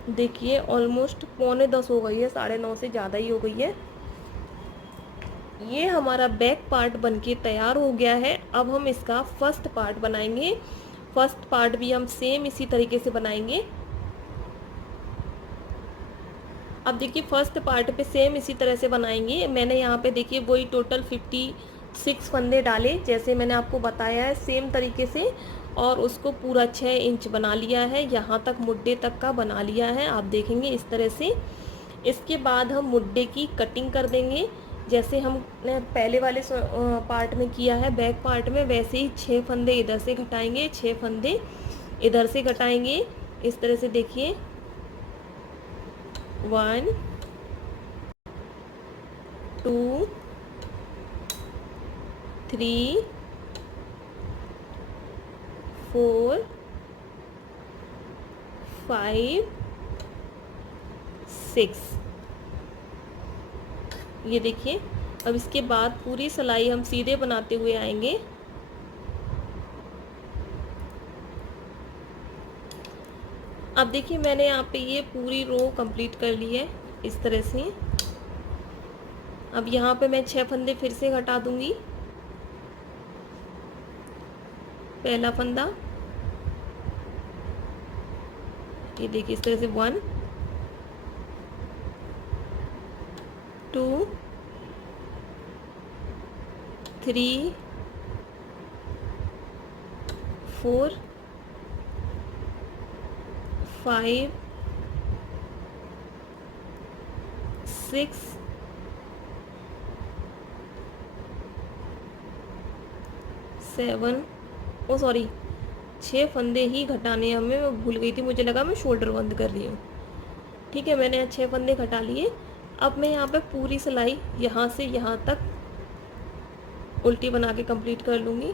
देखिए ऑलमोस्ट 9:15 हो गई है, 9:30 से ज़्यादा ही हो गई है। ये हमारा बैक पार्ट बनके तैयार हो गया है। अब हम इसका फर्स्ट पार्ट बनाएंगे। फर्स्ट पार्ट भी हम सेम इसी तरीके से बनाएंगे। अब देखिए फर्स्ट पार्ट पे सेम इसी तरह से बनाएंगे। मैंने यहाँ पे देखिए वही टोटल 56 फंदे डाले, जैसे मैंने आपको बताया है सेम तरीके से, और उसको पूरा 6 इंच बना लिया है, यहाँ तक मुड्डे तक का बना लिया है, आप देखेंगे इस तरह से। इसके बाद हम मुड्डे की कटिंग कर देंगे, जैसे हमने पहले वाले पार्ट में किया है बैक पार्ट में, वैसे ही 6 फंदे इधर से घटाएंगे, 6 फंदे इधर से घटाएंगे। इस तरह से देखिए 1 2 3 4 5 6। ये देखिए, अब इसके बाद पूरी सिलाई हम सीधे बनाते हुए आएंगे। अब देखिए मैंने यहाँ पे ये पूरी रो कंप्लीट कर ली है इस तरह से। अब यहाँ पे मैं 6 फंदे फिर से घटा दूंगी। पहला फंदा, ये देखिए इस तरह से 1 2 3 4 5 6 7, ओ सॉरी 6 फंदे ही घटाने हमें, मैं भूल गई थी, मुझे लगा मैं शोल्डर बंद कर रही हूँ। ठीक है, मैंने 6 फंदे घटा लिए। अब मैं यहाँ पे पूरी सिलाई यहाँ से यहाँ तक उल्टी बना के कंप्लीट कर लूँगी।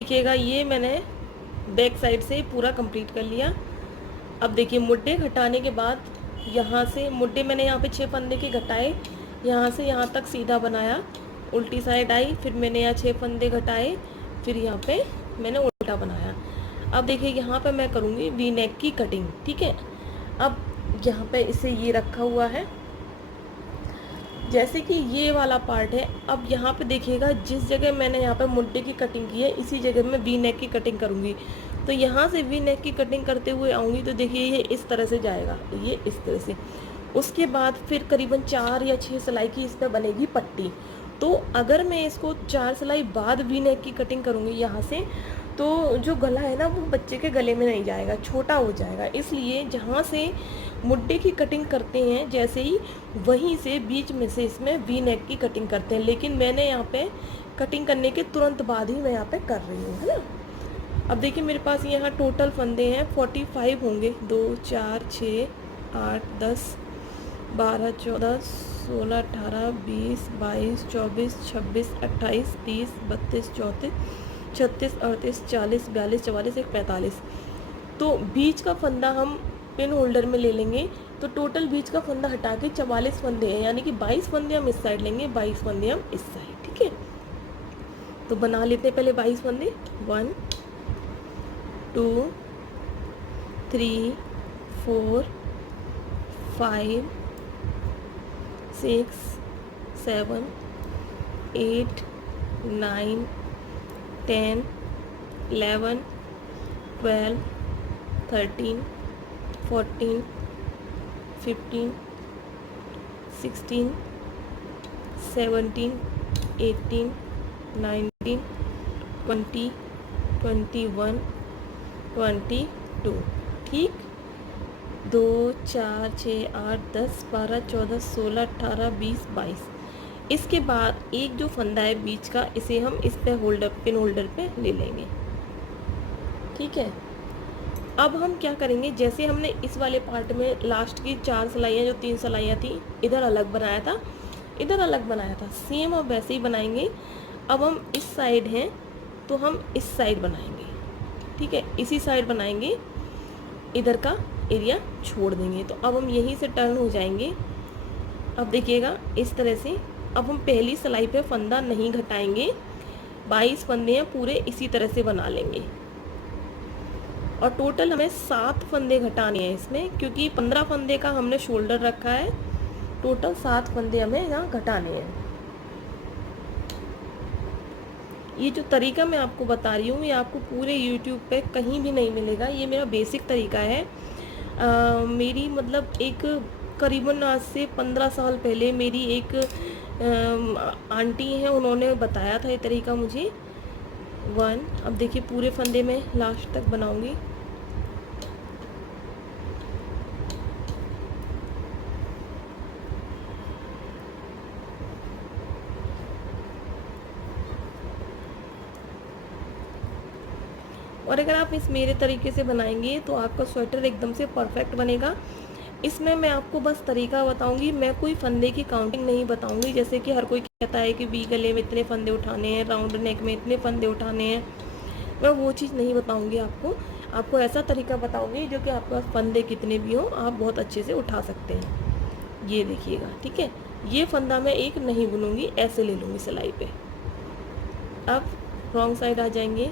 देखिएगा ये मैंने बैक साइड से पूरा कंप्लीट कर लिया। अब देखिए मुड्डे घटाने के बाद यहाँ से मुड्डे मैंने यहाँ पे 6 फंदे के घटाए, यहाँ से यहाँ तक सीधा बनाया, उल्टी साइड आई, फिर मैंने यहाँ 6 फंदे घटाए, फिर यहाँ पे मैंने उल्टा बनाया। अब देखिए यहाँ पे मैं करूँगी वी नेक की कटिंग। ठीक है, अब यहाँ पे इसे ये रखा हुआ है, जैसे कि ये वाला पार्ट है। अब यहाँ पे देखिएगा जिस जगह मैंने यहाँ पे मुड्डे की कटिंग की है, इसी जगह मैं वी नेक की कटिंग करूँगी। तो यहाँ से वी नेक की कटिंग करते हुए आऊँगी तो देखिए ये इस तरह से जाएगा, ये इस तरह से। उसके बाद फिर करीबन 4 या 6 सिलाई की इस पर बनेगी पट्टी। तो अगर मैं इसको 4 सिलाई बाद वी नेक की कटिंग करूँगी यहाँ से, तो जो गला है ना वो बच्चे के गले में नहीं जाएगा, छोटा हो जाएगा। इसलिए जहाँ से मुड्डे की कटिंग करते हैं जैसे ही, वहीं से बीच में से इसमें वी नेक की कटिंग करते हैं। लेकिन मैंने यहाँ पे कटिंग करने के तुरंत बाद ही मैं यहाँ पे कर रही हूँ, है ना। अब देखिए मेरे पास यहाँ टोटल फंदे हैं 45 होंगे, 2 4 6 8 10 12 14 16 18 20 22 24 26 28 30 32 34 36 38 40 42 44 1 45। तो बीच का फंदा हम पिन होल्डर में ले लेंगे, तो टोटल बीच का फंदा हटा के 44 फंदे हैं, यानी कि 22 फंदे हम इस साइड लेंगे, 22 फंदे हम इस साइड। ठीक है, तो बना लेते हैं पहले 22 फंदे। 1 2 3 4 5 6 7 8 9 10 11 12 13 14 15 16 17 18 19 20 21 22। ठीक, 2 4 6 8 10 12 14 16 18 20 22। इसके बाद एक जो फंदा है बीच का, इसे हम इस पे होल्डर, पिन होल्डर पे ले लेंगे। ठीक है, अब हम क्या करेंगे, जैसे हमने इस वाले पार्ट में लास्ट की 4 सिलाइयाँ, जो 3 सिलाइयाँ थी, इधर अलग बनाया था, इधर अलग बनाया था, सेम अब वैसे ही बनाएंगे। अब हम इस साइड हैं तो हम इस साइड बनाएंगे। ठीक है, इसी साइड बनाएंगे, इधर का एरिया छोड़ देंगे। तो अब हम यहीं से टर्न हो जाएंगे। अब देखिएगा इस तरह से। अब हम पहली सिलाई पे फंदा नहीं घटाएंगे, 22 फंदे हैं पूरे, इसी तरह से बना लेंगे। और टोटल हमें 7 फंदे घटाने हैं इसमें, क्योंकि 15 फंदे का हमने शोल्डर रखा है। टोटल 7 फंदे हमें यहाँ घटाने हैं। ये जो तरीका मैं आपको बता रही हूँ, ये आपको पूरे YouTube पे कहीं भी नहीं मिलेगा। ये मेरा बेसिक तरीका है। मेरी मतलब एक करीबन आज से 15 साल पहले मेरी एक आंटी हैं, उन्होंने बताया था ये तरीका मुझे। 1, अब देखिए पूरे फंदे में लास्ट तक बनाऊंगी। और अगर आप इस मेरे तरीके से बनाएंगे तो आपका स्वेटर एकदम से परफेक्ट बनेगा। इसमें मैं आपको बस तरीका बताऊंगी, मैं कोई फंदे की काउंटिंग नहीं बताऊंगी। जैसे कि हर कोई कहता है कि वी गले में इतने फंदे उठाने हैं, राउंड नेक में इतने फंदे उठाने हैं, मैं वो चीज़ नहीं बताऊंगी आपको। आपको ऐसा तरीका बताऊंगी जो कि आपके पास फंदे कितने भी हों आप बहुत अच्छे से उठा सकते हैं। ये देखिएगा, ठीक है। ये फंदा मैं एक नहीं बुनूंगी, ऐसे ले लूँगी सिलाई पे। अब रॉन्ग साइड आ जाएंगे।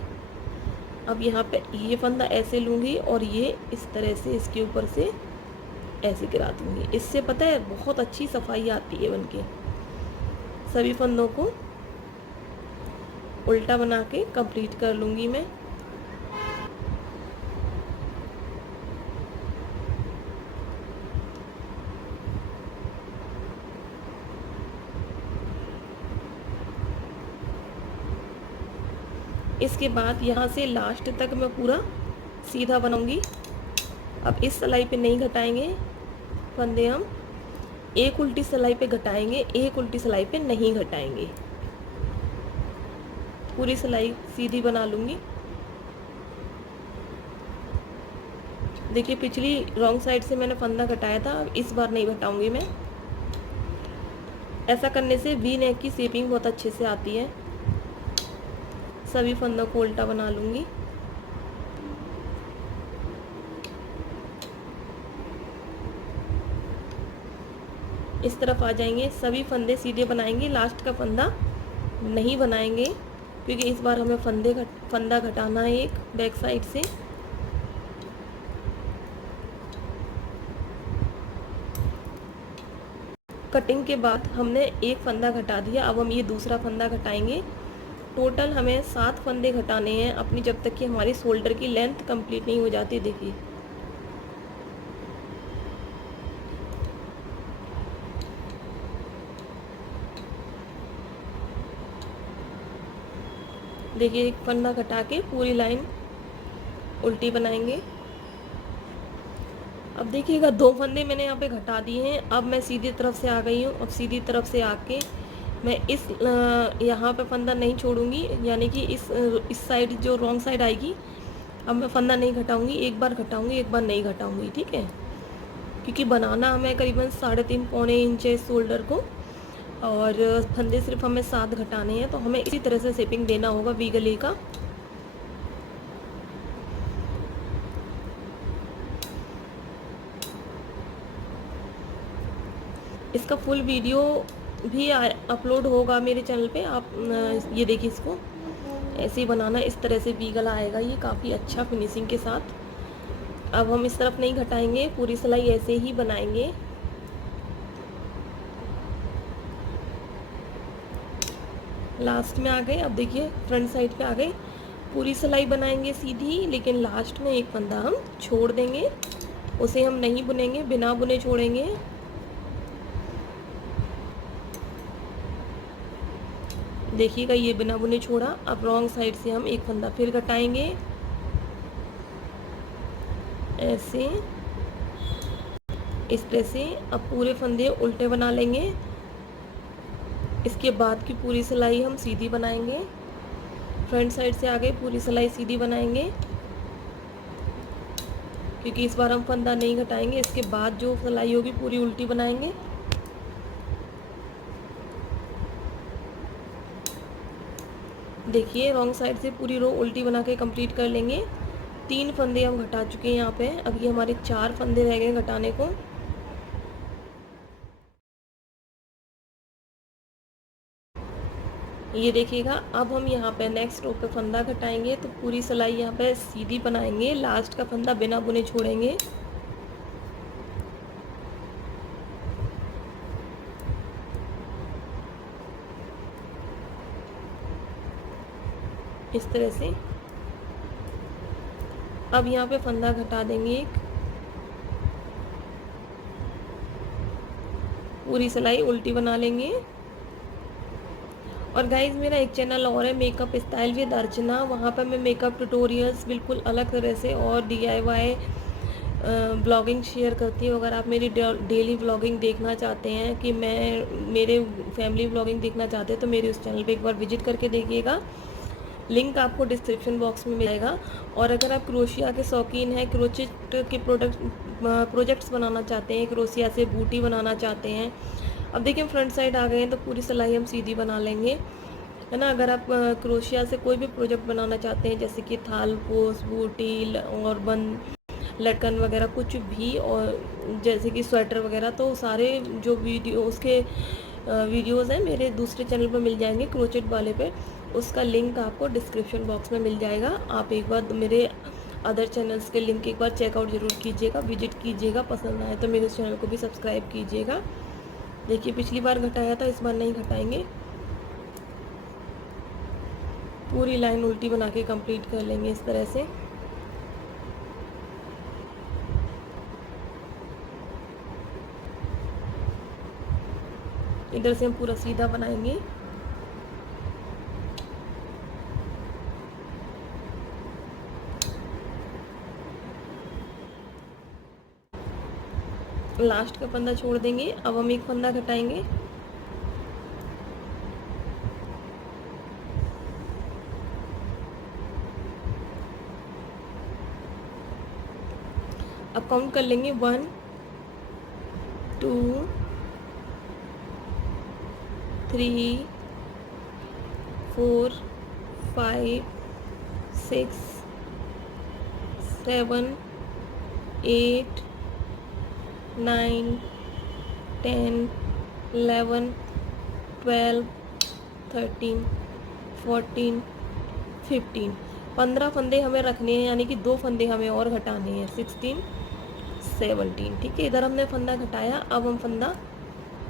अब यहाँ पे ये फंदा ऐसे लूँगी और ये इस तरह से इसके ऊपर से ऐसे गिरा दूँगी। इससे पता है बहुत अच्छी सफाई आती है बनके। सभी फंदों को उल्टा बना के कंप्लीट कर लूँगी मैं। इसके बाद यहाँ से लास्ट तक मैं पूरा सीधा बनाऊँगी। अब इस सिलाई पे नहीं घटाएंगे फंदे, हम एक उल्टी सिलाई पे घटाएंगे, एक उल्टी सिलाई पे नहीं घटाएंगे। पूरी सिलाई सीधी बना लूँगी। देखिए पिछली रॉन्ग साइड से मैंने फंदा घटाया था, इस बार नहीं घटाऊंगी मैं। ऐसा करने से वी नेक की शेपिंग बहुत अच्छे से आती है। सभी फंदों को उल्टा बना लूँगी। इस तरफ आ जाएंगे, सभी फंदे सीधे बनाएंगे, लास्ट का फंदा नहीं बनाएंगे क्योंकि इस बार हमें फंदा घटाना है एक बैक साइड से। कटिंग के बाद हमने एक फंदा घटा दिया, अब हम ये दूसरा फंदा घटाएंगे। टोटल हमें 7 फंदे घटाने हैं अपनी, जब तक कि हमारी शोल्डर की लेंथ कंप्लीट नहीं हो जाती। देखिए देखिए एक फंदा घटा के पूरी लाइन उल्टी बनाएंगे। अब देखिएगा 2 फंदे मैंने यहाँ पे घटा दिए हैं। अब मैं सीधी तरफ से आ गई हूँ। अब सीधी तरफ से आके मैं इस यहाँ पे फंदा नहीं छोड़ूंगी, यानी कि इस साइड जो रॉन्ग साइड आएगी, अब मैं फंदा नहीं घटाऊंगी। एक बार घटाऊंगी, एक बार नहीं घटाऊंगी, ठीक है। क्योंकि बनाना हमें करीबन 3.5 पौने इंच है शोल्डर को, और फंदे सिर्फ हमें 7 घटाने हैं, तो हमें इसी तरह से शेपिंग देना होगा वी गले का। इसका फुल वीडियो भी अपलोड होगा मेरे चैनल पे। आप ये देखिए, इसको ऐसे ही बनाना, इस तरह से वी गला आएगा ये काफ़ी अच्छा फिनिशिंग के साथ। अब हम इस तरफ नहीं घटाएंगे, पूरी सिलाई ऐसे ही बनाएंगे। लास्ट में आ गए। अब देखिए फ्रंट साइड पे आ गए, पूरी सिलाई बनाएंगे सीधी, लेकिन लास्ट में एक फंदा हम छोड़ देंगे, उसे हम नहीं बुनेंगे, बिना बुने छोड़ेंगे। देखिएगा ये बिना बुने छोड़ा। अब रॉन्ग साइड से हम एक फंदा फिर घटाएंगे ऐसे, इस तरह से। अब पूरे फंदे उल्टे बना लेंगे। इसके बाद की पूरी सिलाई हम सीधी बनाएंगे। फ्रंट साइड से आगे पूरी सिलाई सीधी बनाएंगे, क्योंकि इस बार हम फंदा नहीं घटाएंगे। इसके बाद जो सिलाई होगी पूरी उल्टी बनाएंगे। देखिए रॉन्ग साइड से पूरी रो उल्टी बना के कंप्लीट कर लेंगे। 3 फंदे हम घटा चुके हैं यहाँ पे। अब ये हमारे 4 फंदे रह गए घटाने को। ये देखिएगा, अब हम यहाँ पे नेक्स्ट रो पे फंदा घटाएंगे, तो पूरी सिलाई यहाँ पे सीधी बनाएंगे, लास्ट का फंदा बिना बुने छोड़ेंगे। इस तरह से। अब यहाँ पे फंदा घटा देंगे एक, पूरी सिलाई उल्टी बना लेंगे। और गाइज मेरा एक चैनल और है, मेकअप स्टाइल विद अर्चना। वहाँ पर मैं मेकअप ट्यूटोरियल्स बिल्कुल अलग तरह से और DIY ब्लॉगिंग शेयर करती हूँ। अगर आप मेरी डेली ब्लॉगिंग देखना चाहते हैं, कि मैं मेरे फैमिली ब्लॉगिंग देखना चाहते हैं, तो मेरे उस चैनल पे एक बार विजिट करके देखिएगा। लिंक आपको डिस्क्रिप्शन बॉक्स में मिलेगा। और अगर आप क्रोशिया के शौकीन हैं, क्रोचेट के प्रोजेक्ट्स बनाना चाहते हैं, क्रोशिया से बूटी बनाना चाहते हैं। अब देखिए फ्रंट साइड आ गए हैं तो पूरी सिलाई हम सीधी बना लेंगे, है ना। अगर आप क्रोशिया से कोई भी प्रोजेक्ट बनाना चाहते हैं, जैसे कि थाल पोस, बूटी और बंद लटकन वगैरह कुछ भी, और जैसे कि स्वेटर वगैरह, तो सारे जो वीडियो उसके वीडियोज़ हैं मेरे दूसरे चैनल पर मिल जाएंगे, क्रोचेट वाले पे। उसका लिंक आपको डिस्क्रिप्शन बॉक्स में मिल जाएगा। आप एक बार मेरे अदर चैनल्स के लिंक एक बार चेकआउट ज़रूर कीजिएगा, विजिट कीजिएगा। पसंद आए तो मेरे चैनल को भी सब्सक्राइब कीजिएगा। देखिए पिछली बार घटाया था, इस बार नहीं घटाएंगे। पूरी लाइन उल्टी बना के कंप्लीट कर लेंगे इस तरह से। इधर से हम पूरा सीधा बनाएंगे। लास्ट का फंदा छोड़ देंगे। अब हम एक फंदा घटाएंगे। अब काउंट कर लेंगे 1 2 3 4 5 6 7 8 9 10 11 12 13 14 15 15 फंदे हमें रखने हैं, यानी कि 2 फंदे हमें और घटाने हैं। 16 17, ठीक है। इधर हमने फंदा घटाया। अब हम फंदा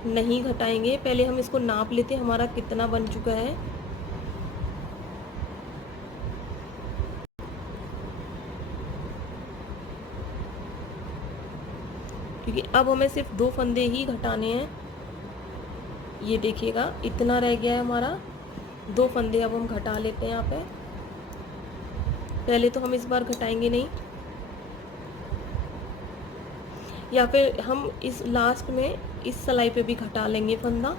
नहीं घटाएंगे, पहले हम इसको नाप लेते हैं हमारा कितना बन चुका है। क्योंकि अब हमें सिर्फ 2 फंदे ही घटाने हैं। ये देखिएगा इतना रह गया है हमारा। 2 फंदे अब हम घटा लेते हैं यहाँ पे। पहले तो हम इस बार घटाएंगे नहीं, या फिर हम इस लास्ट में इस सिलाई पे भी घटा लेंगे फंदा,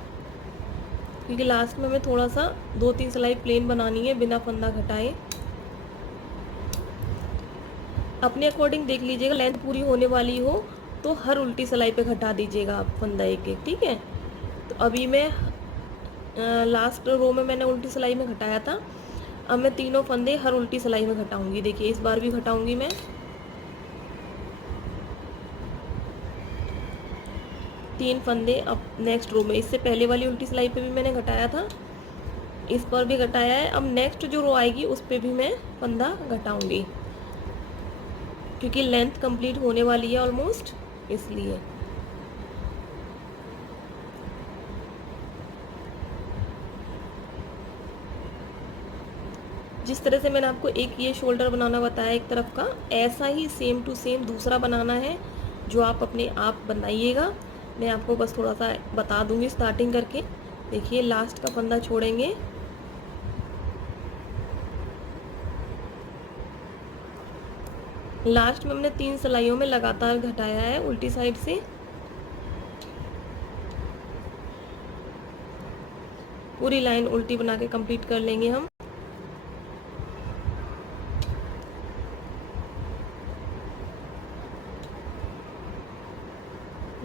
क्योंकि लास्ट में हमें थोड़ा सा 2-3 सिलाई प्लेन बनानी है बिना फंदा घटाए। अपने अकॉर्डिंग देख लीजिएगा, लेंथ पूरी होने वाली हो तो हर उल्टी सिलाई पे घटा दीजिएगा आप फंदा एक एक, ठीक है। तो अभी मैं लास्ट रो में मैंने उल्टी सिलाई में घटाया था। अब मैं तीनों फंदे हर उल्टी सिलाई में घटाऊंगी। देखिए इस बार भी घटाऊंगी मैं। 3 फंदे अब नेक्स्ट रो में। इससे पहले वाली उल्टी सिलाई पे भी मैंने घटाया था, इस पर भी घटाया है। अब नेक्स्ट जो रो आएगी उस पे भी मैं फंदा घटाऊंगी, क्योंकि लेंथ कंप्लीट होने वाली है ऑलमोस्ट, इसलिए। जिस तरह से मैंने आपको एक ये शोल्डर बनाना बताया एक तरफ का, ऐसा ही सेम टू सेम दूसरा बनाना है, जो आप अपने आप बनाइएगा। मैं आपको बस थोड़ा सा बता दूंगी स्टार्टिंग करके। देखिए लास्ट का फंदा छोड़ेंगे, लास्ट में हमने 3 सिलाइयों में लगातार घटाया है उल्टी साइड से। पूरी लाइन उल्टी बना के कंप्लीट कर लेंगे हम।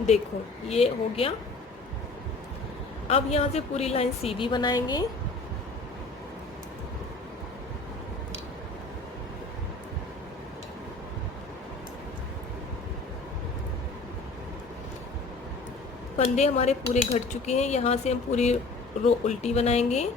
देखो ये हो गया। अब यहाँ से पूरी लाइन सीधी बनाएंगे। फंदे हमारे पूरे घट चुके हैं। यहाँ से हम पूरी रो उल्टी बनाएंगे।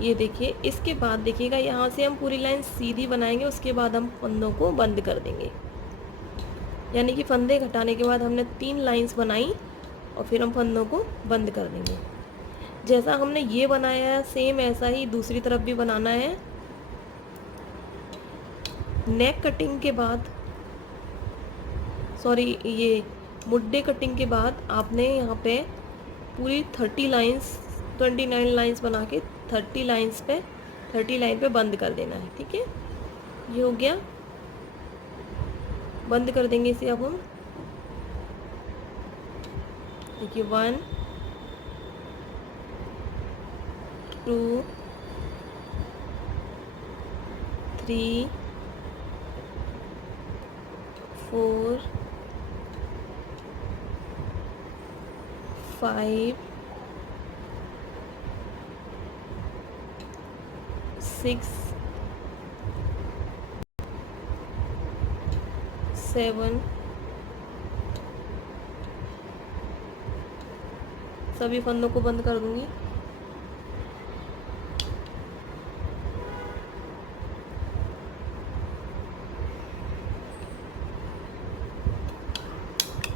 ये देखिए, इसके बाद देखिएगा यहाँ से हम पूरी लाइन सीधी बनाएंगे, उसके बाद हम फंदों को बंद कर देंगे। यानी कि फंदे घटाने के बाद हमने 3 लाइंस बनाई और फिर हम फंदों को बंद कर देंगे। जैसा हमने ये बनाया है सेम ऐसा ही दूसरी तरफ भी बनाना है। नेक कटिंग के बाद, सॉरी ये मुड्डे कटिंग के बाद आपने यहाँ पे पूरी 30 लाइंस 29 लाइंस बना के 30 लाइंस पे 30 लाइन पे बंद कर देना है, ठीक है। ये हो गया, बंद कर देंगे इसे अब हम। देखिए 1 2 3 4 5 6 7 सभी फंदों को बंद कर दूंगी।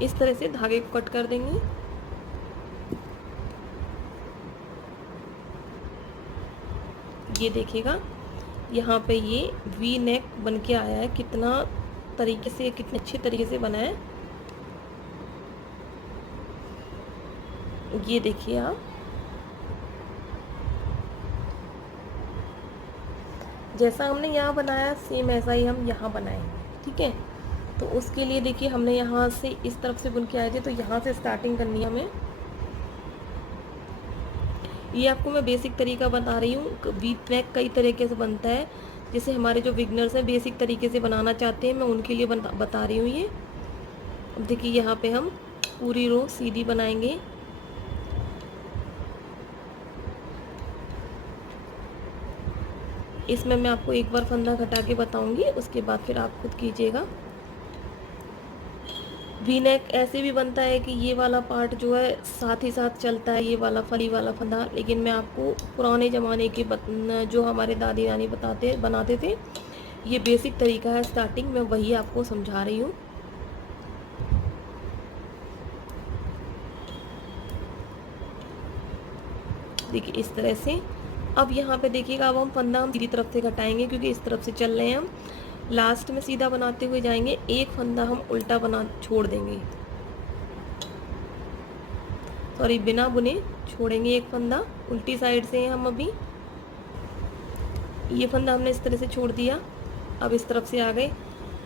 इस तरह से धागे को कट कर देंगे। ये देखिएगा यहाँ पे ये वी नेक बन के आया है, कितना तरीके से, कितने अच्छे तरीके से बना है। ये देखिए आप, जैसा हमने यहाँ बनाया सेम ऐसा ही हम यहाँ बनाएंगे। ठीक है, तो उसके लिए देखिए हमने यहाँ से इस तरफ से बुन के आए थे, तो यहाँ से स्टार्टिंग करनी है हमें। ये आपको मैं बेसिक तरीका बता रही हूँ। वी नेक कई तरीके से बनता है, जैसे हमारे जो बिगनर्स हैं बेसिक तरीके से बनाना चाहते हैं, मैं उनके लिए बता रही हूँ ये। अब देखिए यहाँ पे हम पूरी रो सीधी बनाएंगे। इसमें मैं आपको एक बार फंदा घटा के बताऊंगी, उसके बाद फिर आप खुद कीजिएगा। वी नेक ऐसे भी बनता है कि ये वाला पार्ट जो है साथ ही साथ चलता है, ये वाला फली वाला फंदा, लेकिन मैं आपको पुराने ज़माने के जो हमारे दादी नानी बनाते थे, ये बेसिक तरीका है स्टार्टिंग में, वही आपको समझा रही हूँ। देखिए इस तरह से। अब यहाँ पे देखिएगा, अब हम फंदा हम सीधी तरफ से घटाएंगे, क्योंकि इस तरफ से चल रहे हैं हम। लास्ट में सीधा बनाते हुए जाएंगे, एक फंदा हम उल्टा बना छोड़ देंगे, सॉरी बिना बुने छोड़ेंगे एक फंदा, उल्टी साइड से हम अभी। ये फंदा हमने इस तरह से छोड़ दिया। अब इस तरफ से आ गए,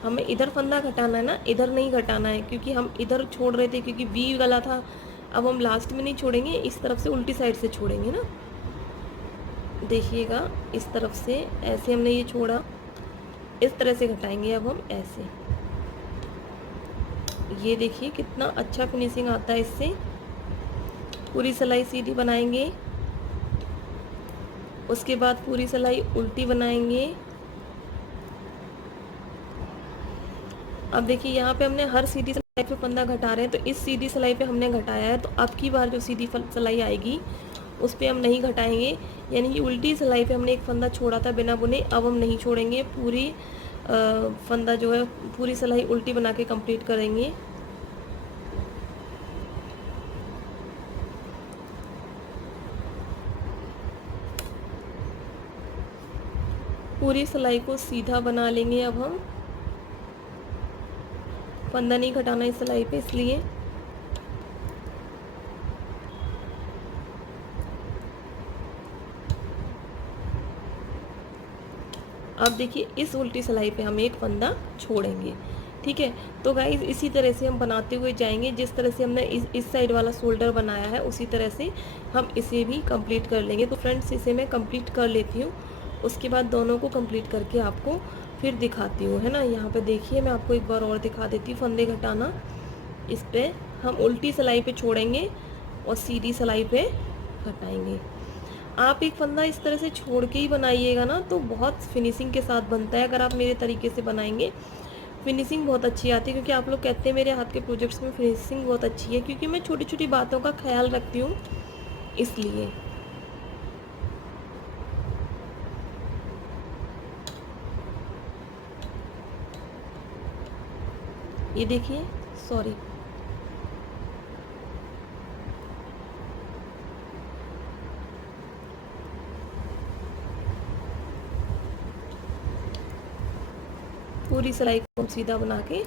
हमें इधर फंदा घटाना है ना, इधर नहीं घटाना है, क्योंकि हम इधर छोड़ रहे थे क्योंकि वी गला था। अब हम लास्ट में नहीं छोड़ेंगे, इस तरफ से उल्टी साइड से छोड़ेंगे ना। देखिएगा इस तरफ से ऐसे हमने ये छोड़ा, इस तरह से घटाएंगे अब हम ऐसे। ये देखिए कितना अच्छा फिनिशिंग आता है इससे। पूरी सिलाई सीधी बनाएंगे, उसके बाद पूरी सिलाई उल्टी बनाएंगे। अब देखिए यहाँ पे हमने हर सीधी सिलाई पे फंदा घटा रहे हैं, तो इस सीधी सिलाई पे हमने घटाया है, तो अब की बार जो सीधी सिलाई आएगी उस पर हम नहीं घटाएंगे। यानी कि उल्टी सिलाई पे हमने एक फंदा छोड़ा था बिना बुने, अब हम नहीं छोड़ेंगे, पूरी फंदा जो है पूरी सिलाई उल्टी बना के कंप्लीट करेंगे। पूरी सिलाई को सीधा बना लेंगे। अब हम फंदा नहीं घटाना इस सिलाई पे, इसलिए अब देखिए इस उल्टी सिलाई पे हम एक फंदा छोड़ेंगे। ठीक है, तो गाइज इसी तरह से हम बनाते हुए जाएंगे। जिस तरह से हमने इस साइड वाला शोल्डर बनाया है, उसी तरह से हम इसे भी कंप्लीट कर लेंगे। तो फ्रेंड्स इसे मैं कंप्लीट कर लेती हूँ, उसके बाद दोनों को कंप्लीट करके आपको फिर दिखाती हूँ, है ना। यहाँ पे देखिए मैं आपको एक बार और दिखा देती हूँ फंदे घटाना। इस पर हम उल्टी सिलाई पे छोड़ेंगे और सीधी सिलाई पे घटाएंगे। आप एक फंदा इस तरह से छोड़ के ही बनाइएगा ना, तो बहुत फिनिशिंग के साथ बनता है। अगर आप मेरे तरीके से बनाएंगे फिनिशिंग बहुत अच्छी आती है, क्योंकि आप लोग कहते हैं मेरे हाथ के प्रोजेक्ट्स में फिनिशिंग बहुत अच्छी है, क्योंकि मैं छोटी छोटी बातों का ख्याल रखती हूँ, इसलिए। ये देखिए, सॉरी, पूरी सिलाई को सीधा बना के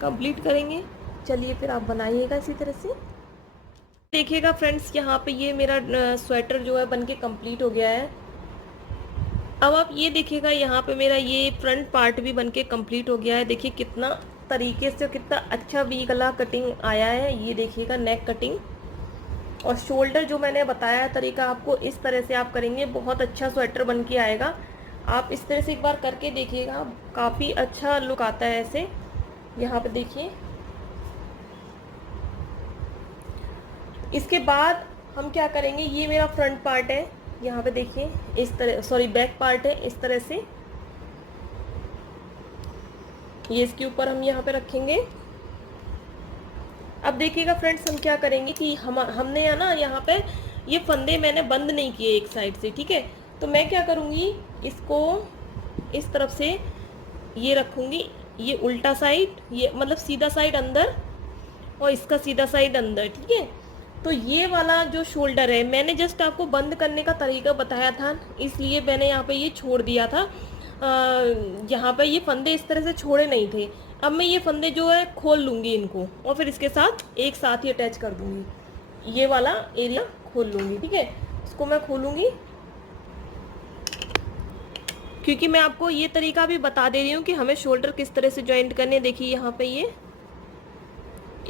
कंप्लीट करेंगे। चलिए फिर आप बनाइएगा इसी तरह से। देखिएगा फ्रेंड्स, यहाँ पे ये मेरा स्वेटर जो है बनके कंप्लीट हो गया है। अब आप ये देखिएगा, यहाँ पे मेरा ये फ्रंट पार्ट भी बनके कंप्लीट हो गया है। देखिए कितना तरीके से, कितना अच्छा वी गला कटिंग आया है। ये देखिएगा नेक कटिंग, और शोल्डर जो मैंने बताया तरीका आपको, इस तरह से आप करेंगे, बहुत अच्छा स्वेटर बन के आएगा। आप इस तरह से एक बार करके देखिएगा, काफ़ी अच्छा लुक आता है ऐसे। यहाँ पे देखिए। इसके बाद हम क्या करेंगे, ये मेरा फ्रंट पार्ट है, यहाँ पे देखिए इस तरह, सॉरी बैक पार्ट है, इस तरह से ये इसके ऊपर हम यहाँ पे रखेंगे। अब देखिएगा फ्रेंड्स, हम क्या करेंगे कि हमने यहाँ पे ये फंदे मैंने बंद नहीं किए एक साइड से, ठीक है। तो मैं क्या करूँगी, इसको इस तरफ से ये रखूँगी, ये उल्टा साइड, ये मतलब सीधा साइड अंदर और इसका सीधा साइड अंदर, ठीक है। तो ये वाला जो शोल्डर है, मैंने जस्ट आपको बंद करने का तरीका बताया था, इसलिए मैंने यहाँ पे ये छोड़ दिया था। यहाँ पे ये फंदे इस तरह से छोड़े नहीं थे। अब मैं ये फंदे जो है खोल लूँगी इनको, और फिर इसके साथ एक साथ ही अटैच कर दूँगी, ये वाला एरिया खोल लूँगी, ठीक है। इसको मैं खोलूँगी, क्योंकि मैं आपको ये तरीका भी बता दे रही हूँ कि हमें शोल्डर किस तरह से जॉइंट करने। देखिए यहाँ पे ये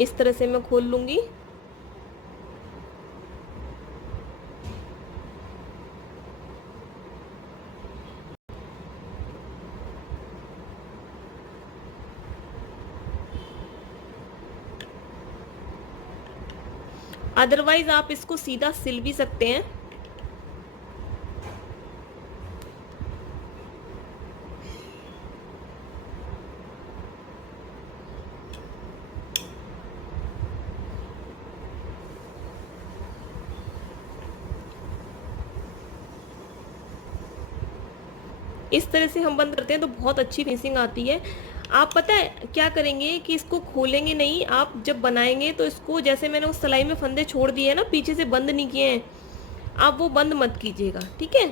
इस तरह से मैं खोल लूँगी। अदरवाइज आप इसको सीधा सिल भी सकते हैं। इस तरह से हम बंद करते हैं तो बहुत अच्छी फिनिशिंग आती है। आप पता है क्या करेंगे कि इसको खोलेंगे नहीं, आप जब बनाएंगे तो इसको, जैसे मैंने उस सिलाई में फंदे छोड़ दिए हैं ना, पीछे से बंद नहीं किए हैं, आप वो बंद मत कीजिएगा, ठीक है।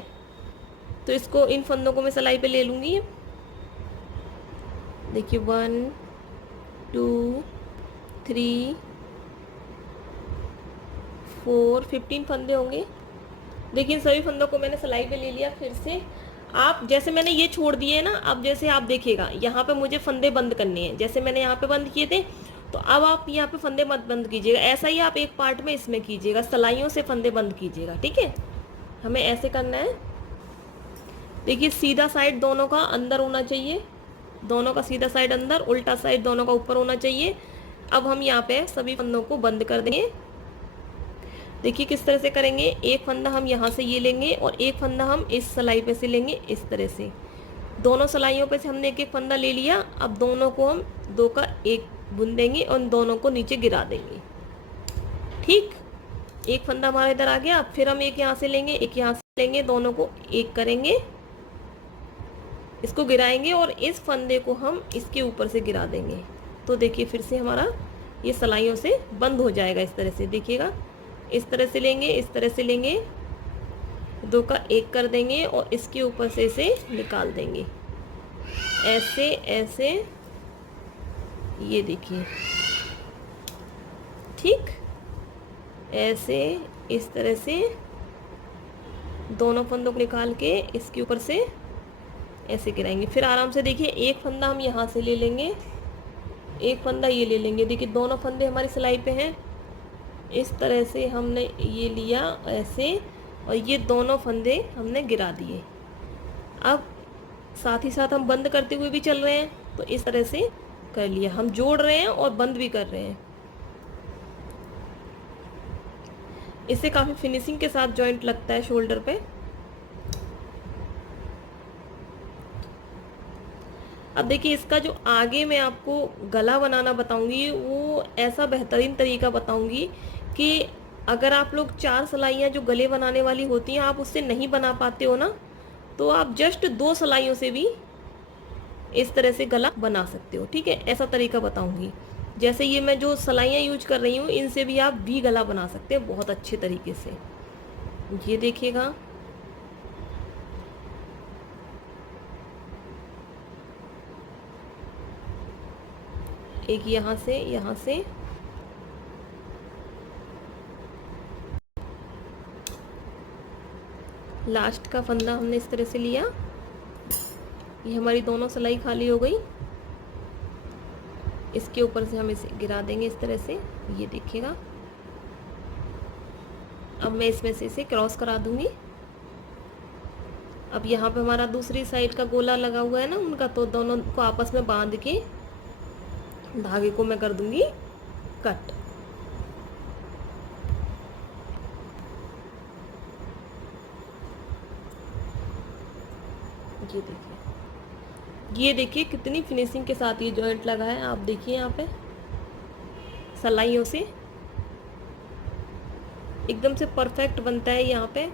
तो इसको, इन फंदों को मैं सिलाई पे ले लूँगी। देखिए 1 2 3 4 15 फंदे होंगे। देखिए सभी फंदों को मैंने सिलाई पे ले लिया। फिर से आप, जैसे मैंने ये छोड़ दिए ना, अब जैसे आप देखिएगा यहाँ पे मुझे फंदे बंद करने हैं, जैसे मैंने यहाँ पे बंद किए थे, तो अब आप यहाँ पे फंदे मत बंद कीजिएगा, ऐसा ही आप एक पार्ट में इसमें कीजिएगा, सिलाइयों से फंदे बंद कीजिएगा, ठीक है। हमें ऐसे करना है। देखिए सीधा साइड दोनों का अंदर होना चाहिए, दोनों का सीधा साइड अंदर, उल्टा साइड दोनों का ऊपर होना चाहिए। अब हम यहाँ पे सभी फंदों को बंद कर देंगे। देखिए किस तरह से करेंगे, एक फंदा हम यहाँ से ये लेंगे और एक फंदा हम इस सिलाई पे से लेंगे, इस तरह से दोनों सिलाइयों पे से हमने एक एक फंदा ले लिया। अब दोनों को हम 2 का 1 बुन देंगे और दोनों को नीचे गिरा देंगे, ठीक। एक फंदा हमारा इधर आ गया। अब फिर हम एक यहाँ से लेंगे, एक यहाँ से लेंगे, दोनों को एक करेंगे, इसको गिराएंगे और इस फंदे को हम इसके ऊपर से गिरा देंगे। तो देखिए फिर से हमारा ये सिलाइयों से बंद हो जाएगा। इस तरह से देखिएगा, इस तरह से लेंगे, इस तरह से लेंगे, 2 का 1 कर देंगे और इसके ऊपर से इसे निकाल देंगे, ऐसे ऐसे, ये देखिए, ठीक। ऐसे इस तरह से दोनों फंदों को निकाल के इसके ऊपर से ऐसे गिराएंगे। फिर आराम से देखिए, एक फंदा हम यहाँ से ले लेंगे, एक फंदा ये ले लेंगे। देखिए दोनों फंदे हमारी सिलाई पे हैं, इस तरह से हमने ये लिया ऐसे, और ये दोनों फंदे हमने गिरा दिए। अब साथ ही साथ हम बंद करते हुए भी चल रहे हैं, तो इस तरह से कर लिया, हम जोड़ रहे हैं और बंद भी कर रहे हैं। इससे काफ़ी फिनिशिंग के साथ जॉइंट लगता है शोल्डर पे। अब देखिए इसका जो आगे मैं आपको गला बनाना बताऊंगी, वो ऐसा बेहतरीन तरीका बताऊंगी कि अगर आप लोग 4 सिलाइयाँ जो गले बनाने वाली होती हैं, आप उससे नहीं बना पाते हो ना, तो आप जस्ट 2 सिलाइयों से भी इस तरह से गला बना सकते हो, ठीक है। ऐसा तरीका बताऊंगी। जैसे ये मैं जो सिलाइयाँ यूज कर रही हूँ, इनसे भी आप वी गला बना सकते हैं बहुत अच्छे तरीके से। ये देखिएगा, एक यहाँ से लास्ट का फंदा हमने इस तरह से लिया। ये हमारी दोनों सिलाई खाली हो गई। इसके ऊपर से हम इसे गिरा देंगे इस तरह से, ये देखिएगा। अब मैं इसमें से इसे क्रॉस करा दूंगी। अब यहाँ पे हमारा दूसरी साइड का गोला लगा हुआ है ना उनका, तो दोनों को आपस में बांध के धागे को मैं कर दूंगी कट। ये देखिए कितनी फिनिशिंग के साथ ये जॉइंट लगा है। आप देखिए यहाँ पे सलाइयों से एकदम से परफेक्ट बनता है यहाँ पे।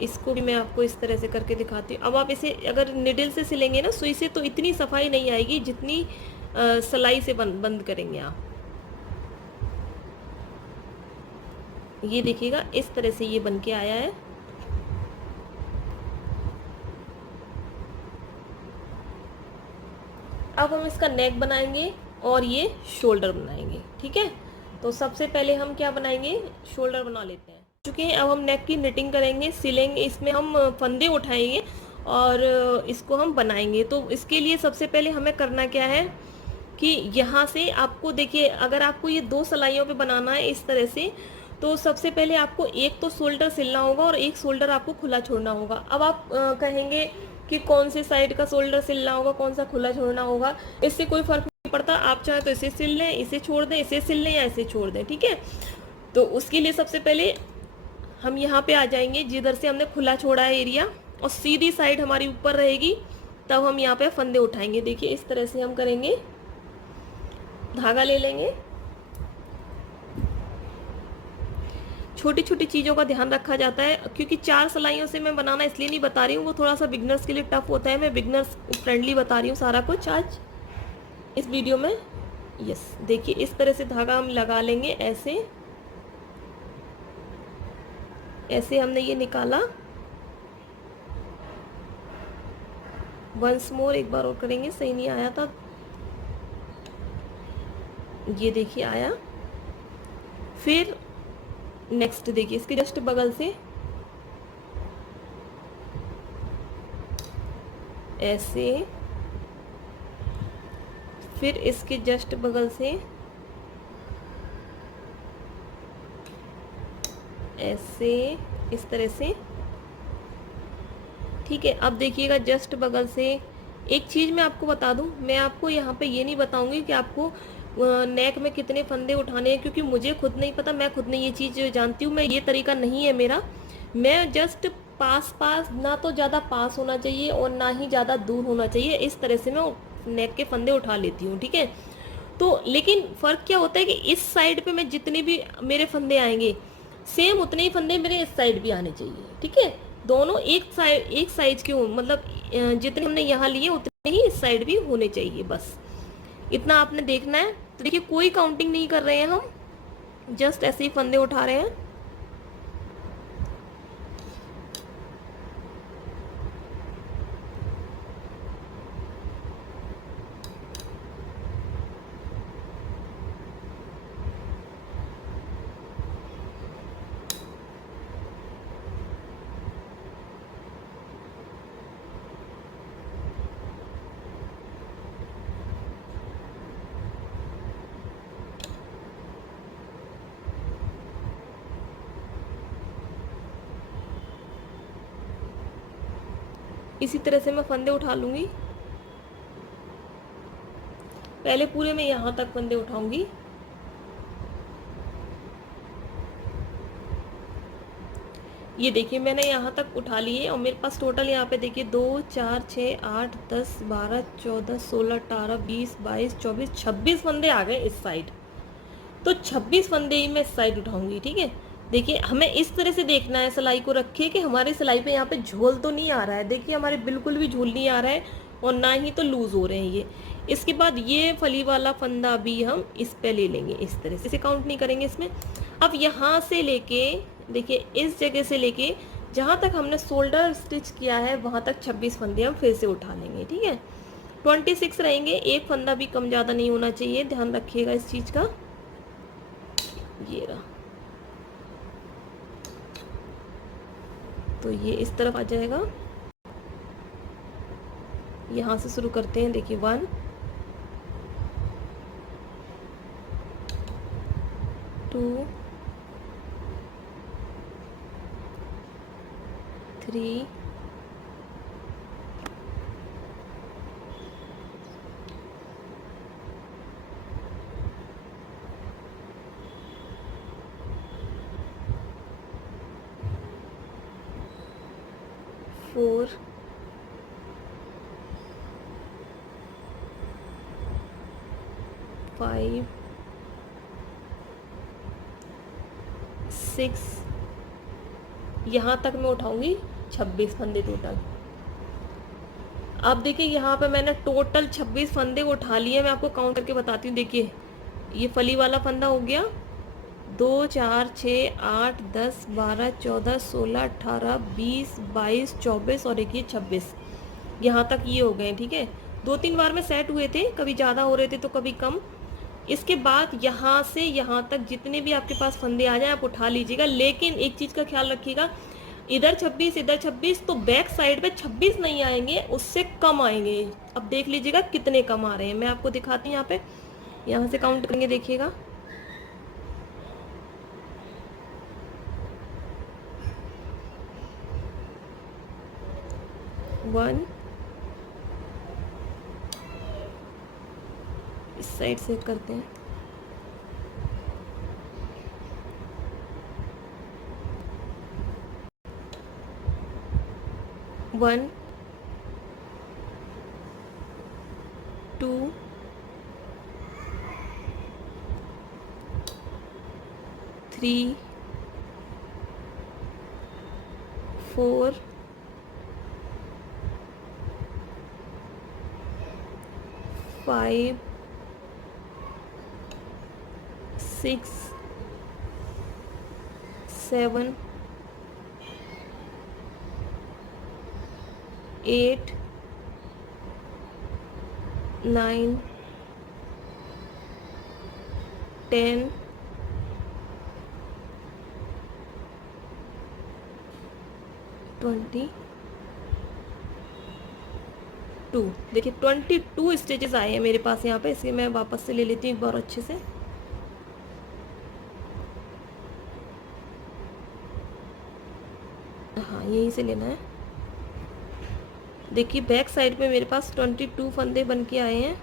इसको भी मैं आपको इस तरह से करके दिखाती हूँ। अब आप इसे अगर निडल से सिलेंगे ना सुई से, तो इतनी सफाई नहीं आएगी जितनी सलाई से बंद करेंगे आप। ये देखिएगा इस तरह से ये बन के आया है। अब हम इसका नेक बनाएंगे और ये शोल्डर बनाएंगे, ठीक है। तो सबसे पहले हम क्या बनाएंगे, शोल्डर बना लेते हैं। चुके हैं, अब हम नेक की निटिंग करेंगे, सिलेंगे, इसमें हम फंदे उठाएंगे और इसको हम बनाएंगे। तो इसके लिए सबसे पहले हमें करना क्या है कि यहाँ से आपको देखिए, अगर आपको ये 2 सिलाइयों पे बनाना है इस तरह से, तो सबसे पहले आपको एक तो शोल्डर सिलना होगा और एक शोल्डर आपको खुला छोड़ना होगा। अब आप कहेंगे कि कौन से साइड का शोल्डर सिलना होगा, कौन सा खुला छोड़ना होगा, इससे कोई फर्क नहीं पड़ता। आप चाहे तो इसे सिल लें, इसे छोड़ दें, इसे सिल लें या इसे छोड़ दें, ठीक है। तो उसके लिए सबसे पहले हम यहाँ पे आ जाएंगे जिधर से हमने खुला छोड़ा है एरिया, और सीधी साइड हमारी ऊपर रहेगी, तब हम यहाँ पे फंदे उठाएंगे। देखिए इस तरह से हम करेंगे, धागा ले लेंगे। छोटी छोटी चीज़ों का ध्यान रखा जाता है, क्योंकि 4 सिलाइयों से मैं बनाना इसलिए नहीं बता रही हूँ, वो थोड़ा सा बिगनर्स के लिए टफ होता है। मैं बिगनर्स फ्रेंडली बता रही हूँ सारा कुछ आज इस वीडियो में। यस, देखिए इस तरह से धागा हम लगा लेंगे, ऐसे ऐसे हमने ये निकाला। वंस मोर, एक बार और करेंगे, सही नहीं आया था। ये देखिए आया। फिर नेक्स्ट देखिए इसके जस्ट बगल से ऐसे, फिर इसके जस्ट बगल से ऐसे, इस तरह से, ठीक है। अब देखिएगा जस्ट बगल से एक चीज़ मैं आपको बता दूं, मैं आपको यहाँ पे ये नहीं बताऊंगी कि आपको नेक में कितने फंदे उठाने हैं, क्योंकि मुझे खुद नहीं पता, मैं खुद नहीं ये चीज़ जानती हूँ। मैं ये तरीका नहीं है मेरा, मैं जस्ट पास ना तो ज़्यादा पास होना चाहिए और ना ही ज़्यादा दूर होना चाहिए, इस तरह से मैं नेक के फंदे उठा लेती हूँ, ठीक है। तो लेकिन फ़र्क क्या होता है कि इस साइड पे मैं जितने भी मेरे फंदे आएंगे, सेम उतने ही फंदे मेरे इस साइड भी आने चाहिए, ठीक है। दोनों एक साइज के हो, मतलब जितने हमने यहाँ लिए उतने ही इस साइड भी होने चाहिए, बस इतना आपने देखना है। तो देखिए कोई काउंटिंग नहीं कर रहे हैं हम, जस्ट ऐसे ही फंदे उठा रहे हैं। इसी तरह से मैं फंदे उठा लूंगी। पहले पूरे में यहाँ तक फंदे उठाऊंगी। ये देखिए मैंने यहाँ तक उठा लिए और मेरे पास टोटल यहाँ पे देखिए 2 4 6 8 10 12 14 16 18 20 22 24 26 फंदे आ गए इस साइड। तो 26 फंदे ही मैं इस साइड उठाऊंगी, ठीक है। देखिए हमें इस तरह से देखना है सिलाई को रखे कि हमारी सिलाई पे यहाँ पे झोल तो नहीं आ रहा है। देखिए हमारे बिल्कुल भी झोल नहीं आ रहा है और ना ही तो लूज हो रहे हैं ये। इसके बाद ये फली वाला फंदा भी हम इस पे ले लेंगे, इस तरह से, इसे काउंट नहीं करेंगे इसमें। अब यहाँ से लेके देखिए इस जगह से लेके जहाँ तक हमने शोल्डर स्टिच किया है वहाँ तक 26 फंदे हम फिर से उठा लेंगे, ठीक है। 26 रहेंगे, एक फंदा भी कम ज़्यादा नहीं होना चाहिए, ध्यान रखिएगा इस चीज़ का। ये रहा, तो ये इस तरफ आ जाएगा। यहाँ से शुरू करते हैं, देखिए 1 2 3 4 5 6, यहाँ तक मैं उठाऊंगी 26 फंदे टोटल। अब देखिए यहाँ पे मैंने टोटल 26 फंदे उठा लिए। मैं आपको काउंट करके बताती हूँ। देखिए ये फली वाला फंदा हो गया, 2 4 6 8 10 12 14 16 18 20 22 24 और एक ये 26, यहाँ तक ये हो गए। ठीक है, 2-3 बार में सेट हुए थे, कभी ज़्यादा हो रहे थे तो कभी कम। इसके बाद यहाँ से यहाँ तक जितने भी आपके पास फंदे आ जाए आप उठा लीजिएगा, लेकिन एक चीज़ का ख्याल रखिएगा, इधर 26 इधर 26, तो बैक साइड पे 26 नहीं आएंगे, उससे कम आएंगे। अब देख लीजिएगा कितने कम आ रहे हैं, मैं आपको दिखाती हूँ। यहाँ पे यहाँ से काउंट करेंगे, देखिएगा 1, इस साइड से करते हैं, 1 2 3 4 5 6 7 8 9 10 22। देखिए 22 स्टेजेस आए हैं मेरे पास यहाँ पे। इसलिए मैं वापस से ले लेती हूँ एक बार अच्छे से। हाँ, यहीं से लेना है। देखिए बैक साइड पे मेरे पास 22 फंदे बन के आए हैं।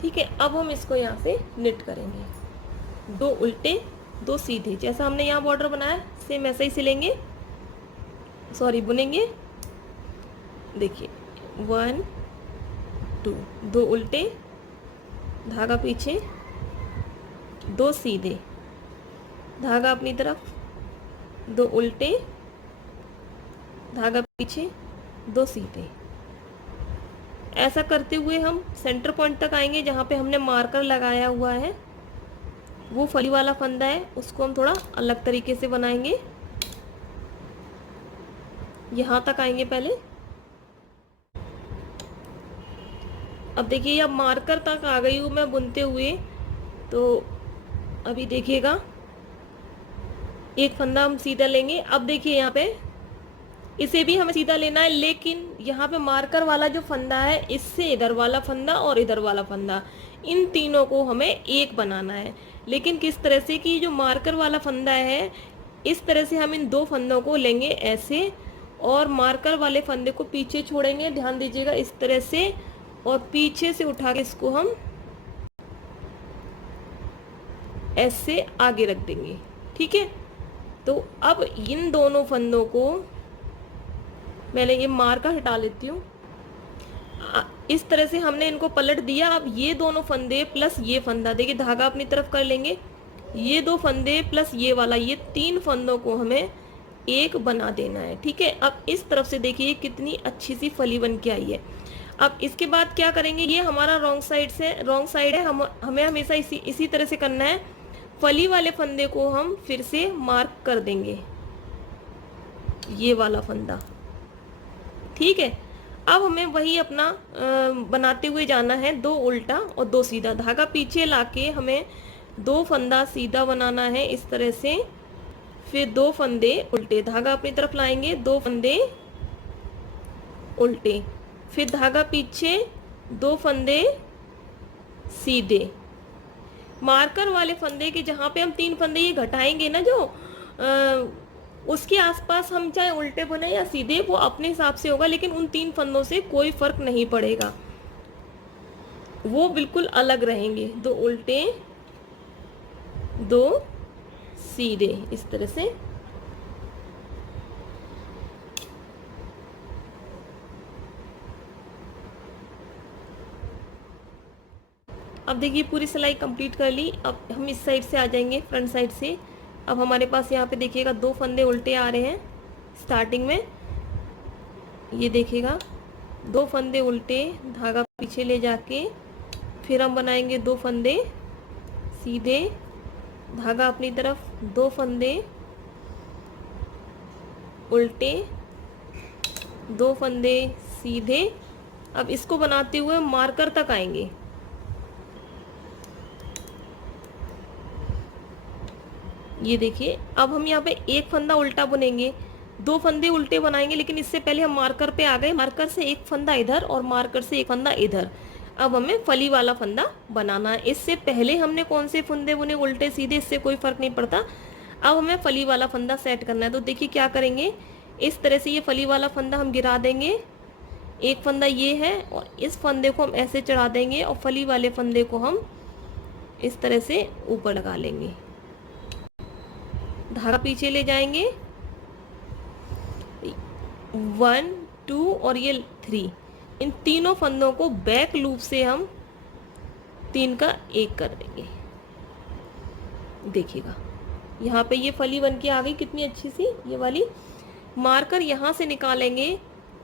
ठीक है, अब हम इसको यहाँ से निट करेंगे, 2 उल्टे 2 सीधे, जैसा हमने यहाँ बॉर्डर बनाया सेम ऐसा ही सिलेंगे, सॉरी बुनेंगे। देखिए 1 2, 2 उल्टे, धागा पीछे, 2 सीधे, धागा अपनी तरफ, 2 उल्टे, धागा पीछे, 2 सीधे। ऐसा करते हुए हम सेंटर पॉइंट तक आएंगे जहाँ पे हमने मार्कर लगाया हुआ है। वो फली वाला फंदा है, उसको हम थोड़ा अलग तरीके से बनाएंगे। यहाँ तक आएंगे पहले। अब देखिए अब मार्कर तक आ गई हूँ मैं बुनते हुए। तो अभी देखिएगा एक फंदा हम सीधा लेंगे। अब देखिए यहाँ पे इसे भी हमें सीधा लेना है, लेकिन यहाँ पे मार्कर वाला जो फंदा है, इससे इधर वाला फंदा और इधर वाला फंदा, इन तीनों को हमें एक बनाना है। लेकिन किस तरह से कि जो मार्कर वाला फंदा है, इस तरह से हम इन 2 फंदों को लेंगे ऐसे, और मार्कर वाले फंदे को पीछे छोड़ेंगे, ध्यान दीजिएगा इस तरह से, और पीछे से उठा के इसको हम ऐसे आगे रख देंगे। ठीक है, तो अब इन दोनों फंदों को मैंने ये मार्कर हटा लेती हूँ। इस तरह से हमने इनको पलट दिया। अब ये दोनों फंदे प्लस ये फंदा, देखिए धागा अपनी तरफ कर लेंगे, ये 2 फंदे प्लस ये वाला, ये 3 फंदों को हमें एक बना देना है। ठीक है, अब इस तरफ से देखिए कितनी अच्छी सी फली बन के आई है। अब इसके बाद क्या करेंगे, ये हमारा रॉन्ग साइड है, हमें हमेशा इसी तरह से करना है। फली वाले फंदे को हम फिर से मार्क कर देंगे, ये वाला फंदा। ठीक है, अब हमें वही अपना बनाते हुए जाना है, 2 उल्टा और 2 सीधा, धागा पीछे लाके हमें 2 फंदा सीधा बनाना है इस तरह से। फिर 2 फंदे उल्टे, धागा अपनी तरफ लाएंगे, 2 फंदे उल्टे, फिर धागा पीछे, 2 फंदे सीधे। मार्कर वाले फंदे के जहाँ पे हम 3 फंदे ये घटाएंगे ना, जो उसके आसपास हम चाहे उल्टे बने या सीधे, वो अपने हिसाब से होगा, लेकिन उन 3 फंदों से कोई फर्क नहीं पड़ेगा, वो बिल्कुल अलग रहेंगे। 2 उल्टे, 2 सीधे, इस तरह से। अब देखिए पूरी सिलाई कंप्लीट कर ली। अब हम इस साइड से आ जाएंगे, फ्रंट साइड से। अब हमारे पास यहाँ पे देखिएगा 2 फंदे उल्टे आ रहे हैं स्टार्टिंग में, ये देखिएगा 2 फंदे उल्टे, धागा पीछे ले जाके फिर हम बनाएंगे 2 फंदे सीधे, धागा अपनी तरफ, 2 फंदे उल्टे, 2 फंदे सीधे। अब इसको बनाते हुए मार्कर तक आएंगे, ये देखिए। अब हम यहाँ पे 1 फंदा उल्टा बुनेंगे, 2 फंदे उल्टे बनाएंगे, लेकिन इससे पहले हम मार्कर पे आ गए, मार्कर से 1 फंदा इधर और मार्कर से 1 फंदा इधर। अब हमें फली वाला फंदा बनाना है। इससे पहले हमने कौन से फंदे बुने उल्टे सीधे, इससे कोई फर्क नहीं पड़ता। अब हमें फली वाला फंदा सेट करना है। तो देखिए क्या करेंगे, इस तरह से ये फली वाला फंदा हम गिरा देंगे, 1 फंदा ये है, और इस फंदे को हम ऐसे चढ़ा देंगे, और फली वाले फंदे को हम इस तरह से ऊपर लगा लेंगे, धागा पीछे ले जाएंगे, 1 2 और ये 3, इन तीनों फंदों को बैक लूप से हम 3 का 1 कर देंगे। देखिएगा यहाँ पे ये फली बन के आ गई कितनी अच्छी सी, ये वाली। मार्कर यहाँ से निकालेंगे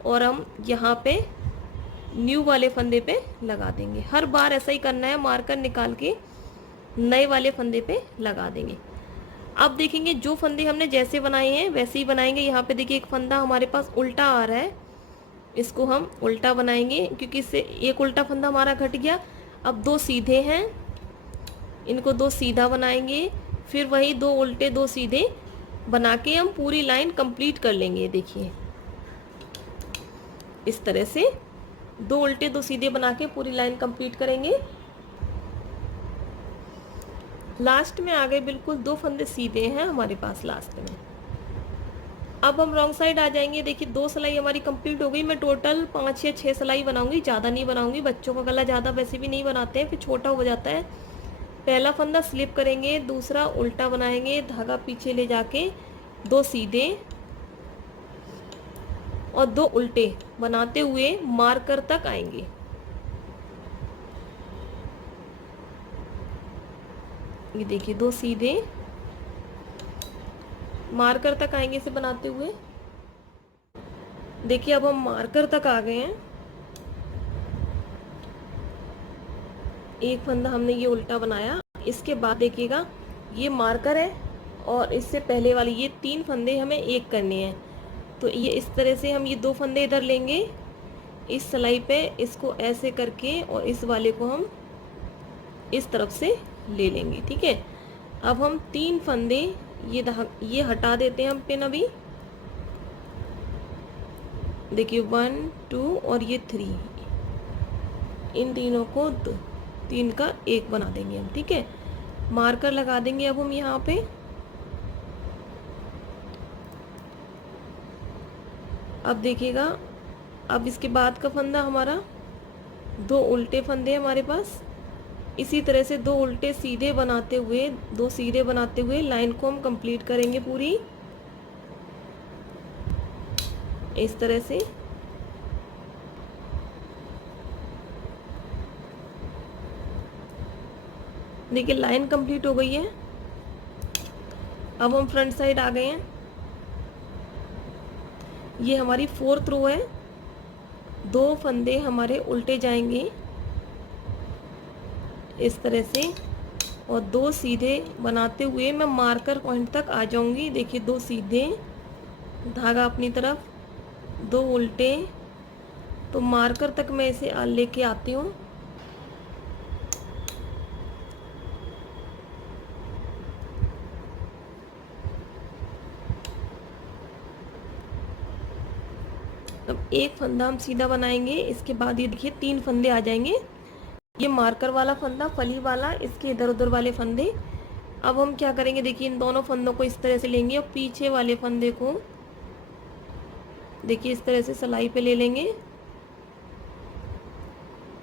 और हम यहाँ पे न्यू वाले फंदे पे लगा देंगे। हर बार ऐसा ही करना है, मार्कर निकाल के नए वाले फंदे पे लगा देंगे। अब देखेंगे जो फंदे हमने जैसे बनाए हैं वैसे ही बनाएंगे। यहाँ पे देखिए 1 फंदा हमारे पास उल्टा आ रहा है, इसको हम उल्टा बनाएंगे, क्योंकि इससे 1 उल्टा फंदा हमारा घट गया। अब 2 सीधे हैं, इनको 2 सीधा बनाएंगे, फिर वही 2 उल्टे 2 सीधे बना के हम पूरी लाइन कंप्लीट कर लेंगे। देखिए इस तरह से 2 उल्टे 2 सीधे बना के पूरी लाइन कंप्लीट करेंगे। लास्ट में आ गए बिल्कुल, 2 फंदे सीधे हैं हमारे पास लास्ट में। अब हम रॉन्ग साइड आ जाएंगे। देखिए 2 सिलाई हमारी कंप्लीट हो गई। मैं टोटल 5 या 6 सिलाई बनाऊंगी, ज़्यादा नहीं बनाऊंगी, बच्चों का गला ज़्यादा वैसे भी नहीं बनाते हैं, फिर छोटा हो जाता है। पहला फंदा स्लिप करेंगे, दूसरा उल्टा बनाएंगे, धागा पीछे ले जाके 2 सीधे और 2 उल्टे बनाते हुए मार्कर तक आएंगे। ये देखिए 2 सीधे, मार्कर तक आएंगे इसे बनाते हुए। देखिए अब हम मार्कर तक आ गए हैं। 1 फंदा हमने ये उल्टा बनाया, इसके बाद देखिएगा ये मार्कर है और इससे पहले वाली ये 3 फंदे हमें 1 करने हैं। तो ये इस तरह से हम ये 2 फंदे इधर लेंगे इस सिलाई पे, इसको ऐसे करके, और इस वाले को हम इस तरफ से ले लेंगे। ठीक है, अब हम 3 फंदे ये हटा देते हैं हम पिन अभी। देखिए 1 2 और ये 3, इन तीनों को 3 का 1 बना देंगे हम। ठीक है, मार्कर लगा देंगे अब हम यहाँ पे। अब देखिएगा, अब इसके बाद का फंदा हमारा 2 उल्टे फंदे हमारे पास, इसी तरह से 2 उल्टे सीधे बनाते हुए, 2 सीधे बनाते हुए लाइन को हम कंप्लीट करेंगे पूरी इस तरह से। देखिए लाइन कंप्लीट हो गई है। अब हम फ्रंट साइड आ गए हैं। ये हमारी 4th रो है। 2 फंदे हमारे उल्टे जाएंगे इस तरह से, और 2 सीधे बनाते हुए मैं मार्कर पॉइंट तक आ जाऊंगी। देखिए 2 सीधे, धागा अपनी तरफ, 2 उल्टे, तो मार्कर तक मैं इसे लेके आती हूँ। अब एक फंदा हम सीधा बनाएंगे, इसके बाद ये देखिए 3 फंदे आ जाएंगे। ये मार्कर वाला फंदा, फली वाला, इसके इधर उधर वाले फंदे। अब हम क्या करेंगे, देखिए इन दोनों फंदों को इस तरह से लेंगे और पीछे वाले फंदे को देखिए इस तरह से सिलाई पे ले लेंगे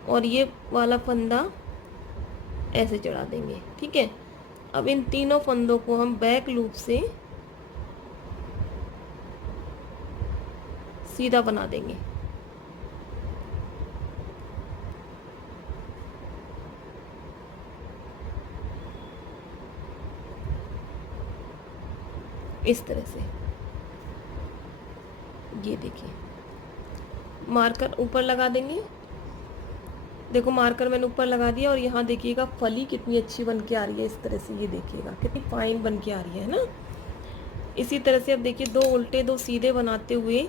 और ये वाला फंदा ऐसे चढ़ा देंगे। ठीक है, अब इन तीनों फंदों को हम बैक लूप से सीधा बना देंगे। इस तरह से ये देखिए, मार्कर ऊपर लगा देंगे। देखो मार्कर मैंने ऊपर लगा दिया और यहाँ देखिएगा फली कितनी अच्छी बन के आ रही है। इस तरह से ये देखिएगा कितनी फाइन बन के आ रही है ना। इसी तरह से अब देखिए 2 उल्टे 2 सीधे बनाते हुए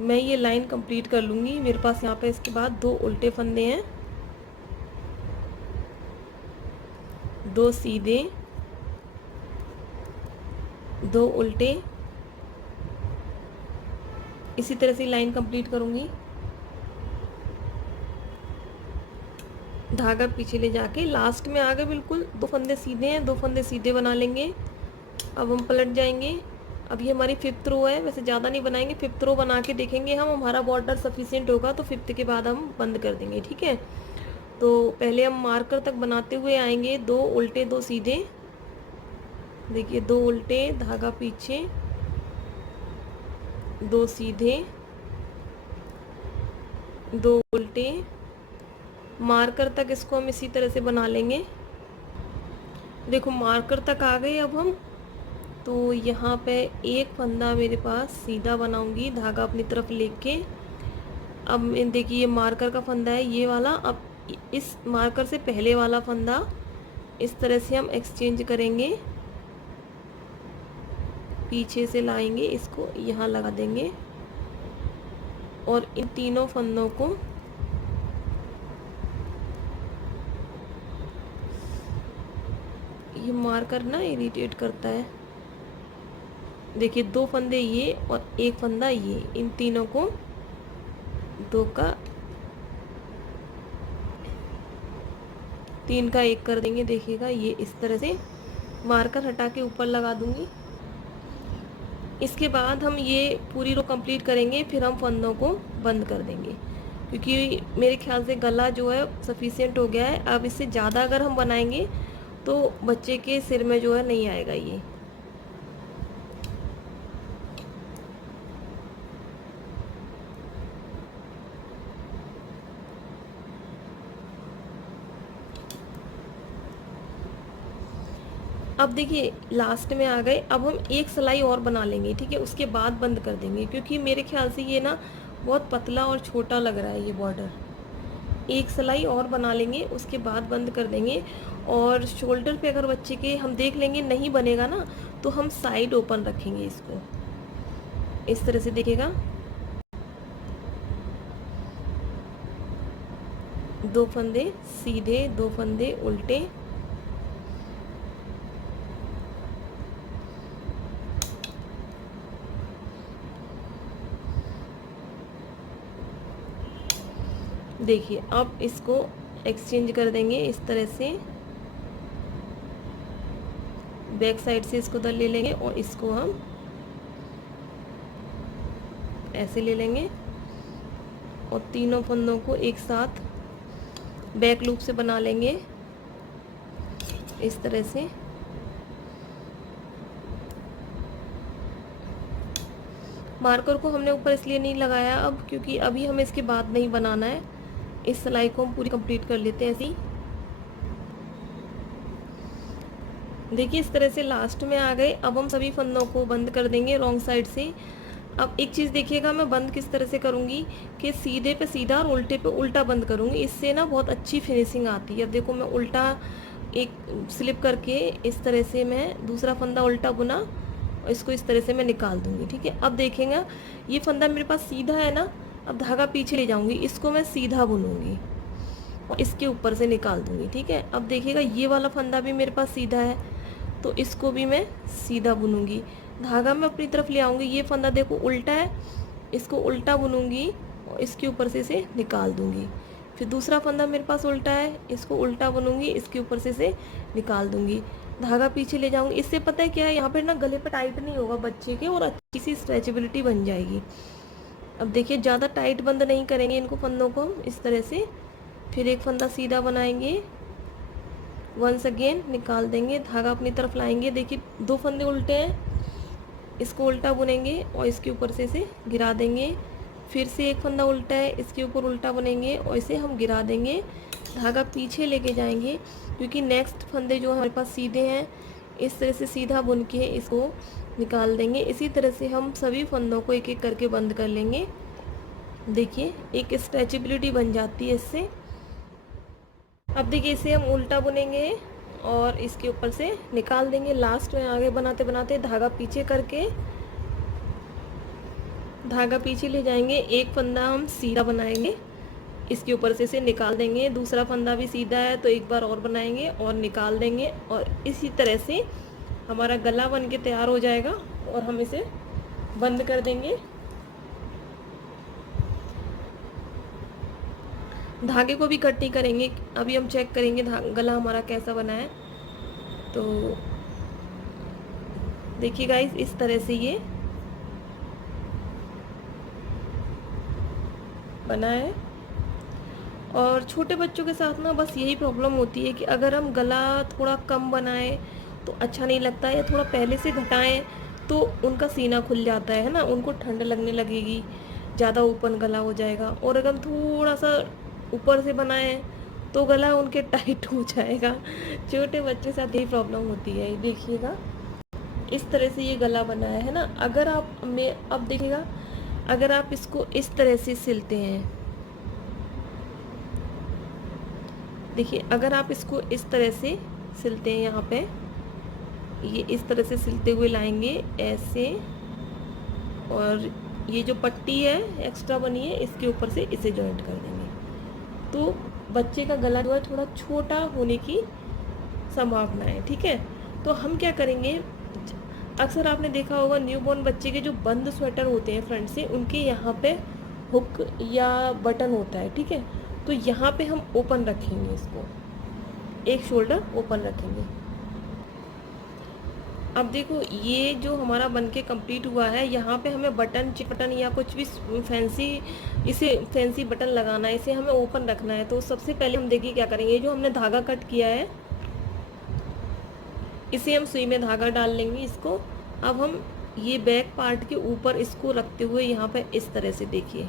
मैं ये लाइन कंप्लीट कर लूँगी। मेरे पास यहाँ पे इसके बाद 2 उल्टे फंदे हैं, 2 सीधे, 2 उल्टे। इसी तरह से लाइन कंप्लीट करूँगी। धागा पीछे ले जाके लास्ट में आ गए बिल्कुल। 2 फंदे सीधे हैं, 2 फंदे सीधे बना लेंगे। अब हम पलट जाएंगे। अब ये हमारी 5th रो है, वैसे ज़्यादा नहीं बनाएंगे, 5th रो बना के देखेंगे हम, हमारा बॉर्डर सफिशिएंट होगा तो 5th के बाद हम बंद कर देंगे। ठीक है, तो पहले हम मार्कर तक बनाते हुए आएंगे। 2 उल्टे 2 सीधे, देखिए 2 उल्टे, धागा पीछे, 2 सीधे, 2 उल्टे, मार्कर तक इसको हम इसी तरह से बना लेंगे। देखो मार्कर तक आ गए अब हम, तो यहाँ पे एक फंदा मेरे पास सीधा बनाऊंगी, धागा अपनी तरफ लेके। अब देखिए ये मार्कर का फंदा है ये वाला। अब इस मार्कर से पहले वाला फंदा इस तरह से हम एक्सचेंज करेंगे, पीछे से लाएंगे, इसको यहाँ लगा देंगे और इन तीनों फंदों को ये मार्कर ना इरिटेट करता है। देखिए 2 फंदे ये और 1 फंदा ये, इन तीनों को 2 का 3 का 1 कर देंगे। देखिएगा ये इस तरह से मार्कर हटा के ऊपर लगा दूंगी। इसके बाद हम ये पूरी रो कंप्लीट करेंगे, फिर हम फंदों को बंद कर देंगे क्योंकि मेरे ख्याल से गला जो है सफिशिएंट हो गया है। अब इससे ज़्यादा अगर हम बनाएंगे तो बच्चे के सिर में जो है नहीं आएगा ये। अब देखिए लास्ट में आ गए। अब हम एक सिलाई और बना लेंगे, ठीक है, उसके बाद बंद कर देंगे क्योंकि मेरे ख्याल से ये ना बहुत पतला और छोटा लग रहा है ये बॉर्डर। एक सिलाई और बना लेंगे, उसके बाद बंद कर देंगे। और शोल्डर पे अगर बच्चे के हम देख लेंगे नहीं बनेगा ना, तो हम साइड ओपन रखेंगे इसको इस तरह से। देखिएगा 2 फंदे सीधे, 2 फंदे उल्टे, देखिए अब इसको एक्सचेंज कर देंगे इस तरह से। बैक साइड से इसको ले लेंगे और इसको हम ऐसे ले लेंगे और तीनों फंदों को एक साथ बैक लूप से बना लेंगे इस तरह से। मार्कर को हमने ऊपर इसलिए नहीं लगाया अब क्योंकि अभी हमें इसके बाद नहीं बनाना है। इस सिलाई को हम पूरी कंप्लीट कर लेते हैं ऐसे ही। देखिए इस तरह से लास्ट में आ गए। अब हम सभी फंदों को बंद कर देंगे रॉन्ग साइड से। अब एक चीज़ देखिएगा मैं बंद किस तरह से करूँगी कि सीधे पे सीधा और उल्टे पे उल्टा बंद करूँगी, इससे ना बहुत अच्छी फिनिशिंग आती है। अब देखो मैं उल्टा एक स्लिप करके इस तरह से मैं दूसरा फंदा उल्टा बुना, इसको इस तरह से मैं निकाल दूँगी। ठीक है, अब देखेंगे ये फंदा मेरे पास सीधा है ना, अब धागा पीछे ले जाऊँगी, इसको मैं सीधा बुनूँगी और इसके ऊपर से निकाल दूँगी। ठीक है, अब देखिएगा ये वाला फंदा भी मेरे पास सीधा है तो इसको भी मैं सीधा बुनूँगी। धागा मैं अपनी तरफ ले आऊँगी। ये फंदा देखो उल्टा है इसको उल्टा बुनूंगी और इसके ऊपर से इसे निकाल दूंगी। फिर दूसरा फंदा मेरे पास उल्टा है, इसको उल्टा बुनूंगी, इसके ऊपर से इसे निकाल दूंगी, धागा पीछे ले जाऊंगी। इससे पता है क्या है, यहाँ पे ना गले पे टाइट नहीं होगा बच्चे के और अच्छी सी स्ट्रेचेबिलिटी बन जाएगी। अब देखिए ज़्यादा टाइट बंद नहीं करेंगे इनको फंदों को हम इस तरह से। फिर एक फंदा सीधा बनाएंगे, वंस अगेन निकाल देंगे, धागा अपनी तरफ लाएंगे। देखिए 2 फंदे उल्टे हैं, इसको उल्टा बुनेंगे और इसके ऊपर से इसे गिरा देंगे। फिर से एक फंदा उल्टा है, इसके ऊपर उल्टा बुनेंगे और इसे हम गिरा देंगे, धागा पीछे लेके जाएंगे क्योंकि नेक्स्ट फंदे जो हमारे पास सीधे हैं, इस तरह से सीधा बुन के इसको निकाल देंगे। इसी तरह से हम सभी फंदों को एक एक करके बंद कर लेंगे। देखिए एक स्ट्रेचेबिलिटी बन जाती है इससे। अब देखिए इसे हम उल्टा बुनेंगे और इसके ऊपर से निकाल देंगे। लास्ट में आगे बनाते बनाते धागा पीछे करके, धागा पीछे ले जाएंगे, एक फंदा हम सीधा बनाएंगे, इसके ऊपर से इसे निकाल देंगे। दूसरा फंदा भी सीधा है तो एक बार और बनाएंगे और निकाल देंगे और इसी तरह से हमारा गला बन के तैयार हो जाएगा और हम इसे बंद कर देंगे। धागे को भी कट नहीं करेंगे, अभी हम चेक करेंगे गला हमारा कैसा बना है। तो देखिए गाइस इस तरह से ये बना है। और छोटे बच्चों के साथ ना बस यही प्रॉब्लम होती है कि अगर हम गला थोड़ा कम बनाएं तो अच्छा नहीं लगता है, या थोड़ा पहले से घटाएं तो उनका सीना खुल जाता है ना, उनको ठंड लगने लगेगी, ज़्यादा ओपन गला हो जाएगा। और अगर हम थोड़ा सा ऊपर से बनाएं तो गला उनके टाइट हो जाएगा। छोटे बच्चे के साथ यही प्रॉब्लम होती है। देखिएगा इस तरह से ये गला बना है ना। अगर आप अब देखिएगा, अगर आप इसको इस तरह से सिलते हैं, देखिए अगर आप इसको इस तरह से सिलते हैं, यहाँ पे ये इस तरह से सिलते हुए लाएंगे ऐसे, और ये जो पट्टी है एक्स्ट्रा बनी है इसके ऊपर से इसे जॉइंट कर देंगे, तो बच्चे का गला जो है थोड़ा छोटा होने की संभावना है। ठीक है, तो हम क्या करेंगे, अक्सर आपने देखा होगा न्यूबॉर्न बच्चे के जो बंद स्वेटर होते हैं फ्रंट से, उनके यहाँ पे हुक या बटन होता है। ठीक है, तो यहाँ पे हम ओपन रखेंगे, इसको एक शोल्डर ओपन रखेंगे। अब देखो ये जो हमारा बनके कंप्लीट हुआ है, यहाँ पे हमें बटन चिपटन या कुछ भी फैंसी, इसे फैंसी बटन लगाना है, इसे हमें ओपन रखना है। तो सबसे पहले हम देखिए क्या करेंगे, जो हमने धागा कट किया है इसे हम सुई में धागा डाल लेंगे इसको। अब हम ये बैक पार्ट के ऊपर इसको रखते हुए यहाँ पे इस तरह से देखिए,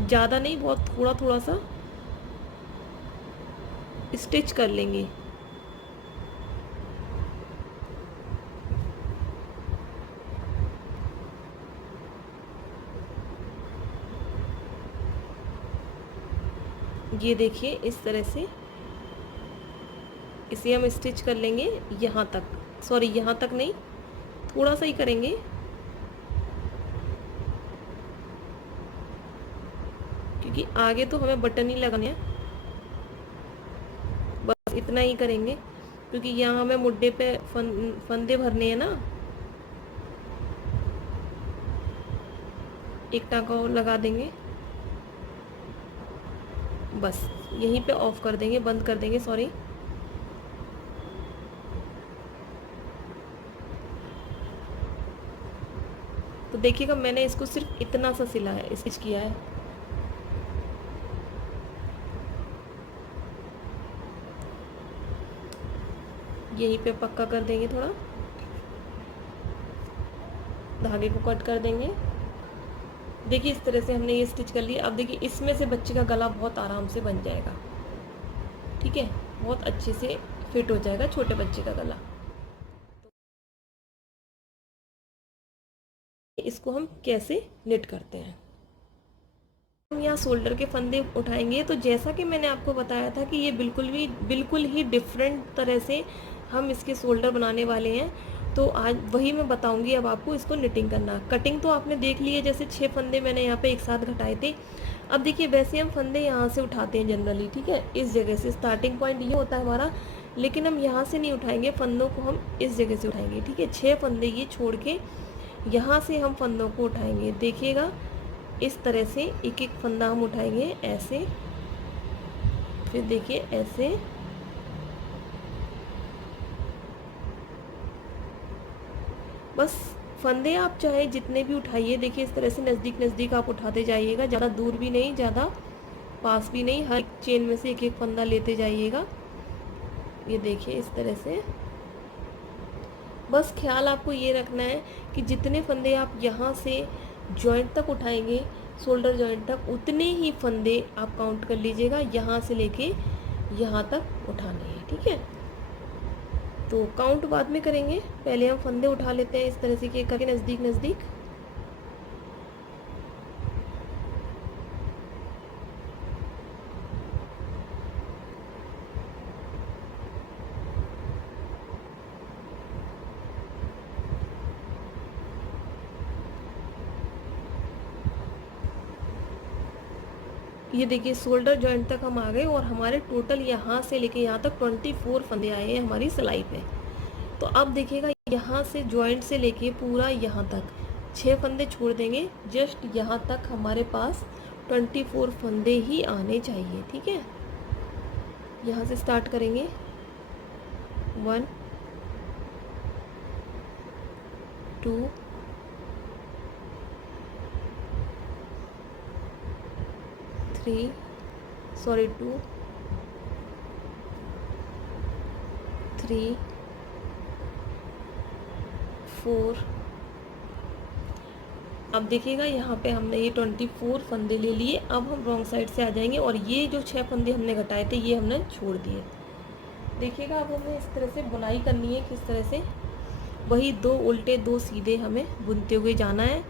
ज़्यादा नहीं, बहुत थोड़ा थोड़ा सा स्टिच कर लेंगे। ये देखिए इस तरह से इसे हम स्टिच कर लेंगे यहाँ तक, सॉरी यहाँ तक नहीं, थोड़ा सा ही करेंगे, क्योंकि आगे तो हमें बटन ही लगाने हैं। बस इतना ही करेंगे क्योंकि यहाँ हमें मुड्डे पे फंदे भरने हैं ना। एक टाँका और लगा देंगे, बस यहीं पे ऑफ कर देंगे, बंद कर देंगे, सॉरी। तो देखिएगा मैंने इसको सिर्फ इतना सा सिला है, स्टिच किया है। यहीं पे पक्का कर देंगे, थोड़ा धागे को कट कर देंगे। देखिए इस तरह से हमने ये स्टिच कर लिया। अब देखिए इसमें से बच्चे का गला बहुत आराम से बन जाएगा। ठीक है, बहुत अच्छे से फिट हो जाएगा छोटे बच्चे का गला। इसको हम कैसे निट करते हैं, हम यहाँ शोल्डर के फंदे उठाएंगे। तो जैसा कि मैंने आपको बताया था कि ये बिल्कुल ही डिफरेंट तरह से हम इसके शोल्डर बनाने वाले हैं। तो आज वही मैं बताऊंगी अब आपको इसको निटिंग करना। कटिंग तो आपने देख ली है, जैसे 6 फंदे मैंने यहाँ पे एक साथ घटाए थे। अब देखिए वैसे हम फंदे यहाँ से उठाते हैं जनरली, ठीक है, इस जगह से स्टार्टिंग पॉइंट ये होता है हमारा, लेकिन हम यहाँ से नहीं उठाएंगे, फंदों को हम इस जगह से उठाएंगे। ठीक है, 6 फंदे ये छोड़ के यहाँ से हम फंदों को उठाएंगे, देखिएगा इस तरह से एक एक फंदा हम उठाएंगे ऐसे, फिर देखिए ऐसे, बस फंदे आप चाहे जितने भी उठाइए, देखिए इस तरह से नज़दीक नज़दीक आप उठाते जाइएगा, ज़्यादा दूर भी नहीं, ज़्यादा पास भी नहीं, हर चेन में से एक एक फंदा लेते जाइएगा। ये देखिए इस तरह से। बस ख्याल आपको ये रखना है कि जितने फंदे आप यहाँ से जॉइंट तक उठाएंगे, शोल्डर जॉइंट तक, उतने ही फंदे आप काउंट कर लीजिएगा, यहाँ से लेके यहाँ तक उठाने हैं, ठीक है। तो काउंट बाद में करेंगे, पहले हम फंदे उठा लेते हैं इस तरह से करके नज़दीक नज़दीक। ये देखिए शोल्डर जॉइंट तक हम आ गए और हमारे टोटल यहाँ से लेके यहाँ तक 24 फंदे आए हैं हमारी सिलाई पे। तो अब देखिएगा यहाँ से जॉइंट से लेके पूरा यहाँ तक 6 फंदे छोड़ देंगे, जस्ट यहाँ तक हमारे पास 24 फंदे ही आने चाहिए, ठीक है। यहाँ से स्टार्ट करेंगे 1 2 3 2 3 4। अब देखिएगा यहाँ पे हमने ये 24 फंदे ले लिए। अब हम रॉन्ग साइड से आ जाएंगे और ये जो 6 फंदे हमने घटाए थे ये हमने छोड़ दिए। देखिएगा अब हमें इस तरह से बुनाई करनी है, किस तरह से, वही 2 उल्टे 2 सीधे हमें बुनते हुए जाना है।